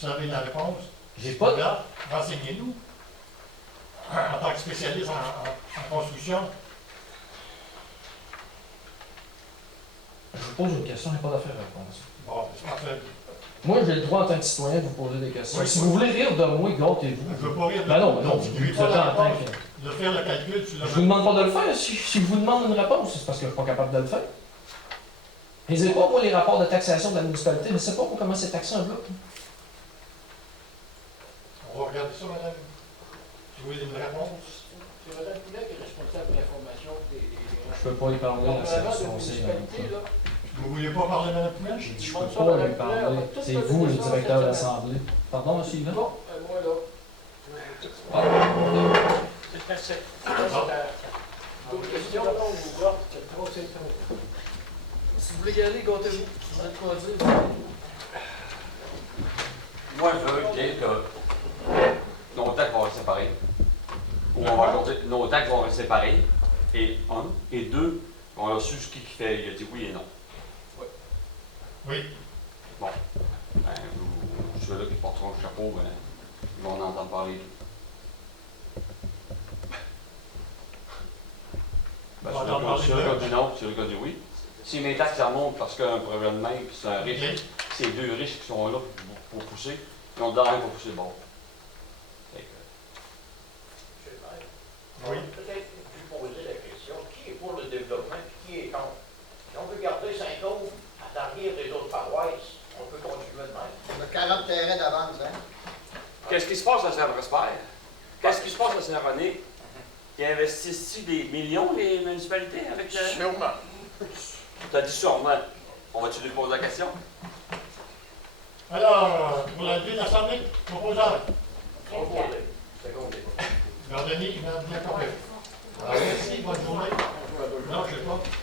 savez la réponse, J'ai pas de... là, renseignez-nous. En tant que spécialiste en construction, Je vous pose une question, je n'ai pas d'affaire à répondre. bon, c'est parfait. Moi, j'ai le droit en tant que citoyen de vous poser des questions. Oui, si oui. vous voulez rire de moi, gâtez-vous. Je ne veux pas rire de Ben non, non, Si vous tu veux êtes pas la en tant réponse, que... de faire le calcul, tu Je l'as vous demande pas de le faire. Si je vous demande une réponse, c'est parce que je ne suis pas capable de le faire. N'hésitez pas, moi, les rapports de taxation de la municipalité, je ne sais pas comment c'est taxé un bloc. On va regarder ça, madame. Si vous voulez une réponse. C'est Mme Poulet qui est responsable de l'information des Je peux pas y parler à la séance du conseil. Vous ne voulez pas parler de Mme Poulin? J'ai dit, je peux pas lui parler. C'est vous, le directeur de l'Assemblée. Pardon, monsieur Yvan? Bon, moi là. C'est assez. D'autres questions? Si vous voulez y aller, gâtez-vous. Vous êtes quoi dire? Moi, je veux dire que nos taxes vont rester séparées. Ou on va ajouter, nos taxes vont rester séparées. Et un. Et deux, on a su ce qui fait. Il a dit oui et non. Oui. Bon. Ben, ceux-là qui porteront le chapeau, ben, ils vont en entendre parler. Ben, On va entendre ceux-là qui parler ont dit non, ceux-là qui ont dit oui. Si mes taxes remontent parce qu'il y a un problème de main, puis c'est un riche, c'est deux riches qui sont là pour pousser, ils ont de l'argent pour pousser le bord. Oui. Peut-être plus poser la question, qui est pour le développement et qui est contre? Si on veut garder Saint-Aude à l'arrière des autres paroisses, on peut continuer de même. On a 40 terrains d'avance, hein? Qu'est-ce qui se passe à Saint-Prosper? Qu'est-ce qui se passe à Saint-René? Ils investissent des millions, les municipalités, avec le... Sûrement. Tu as dit sûrement. On va-tu lui poser la question? Alors, pour la vie de l'Assemblée, proposant. Proposé. Secondé. Gardini, il m'a bien compris. Alors, merci, bonne journée. Non, je ne sais pas.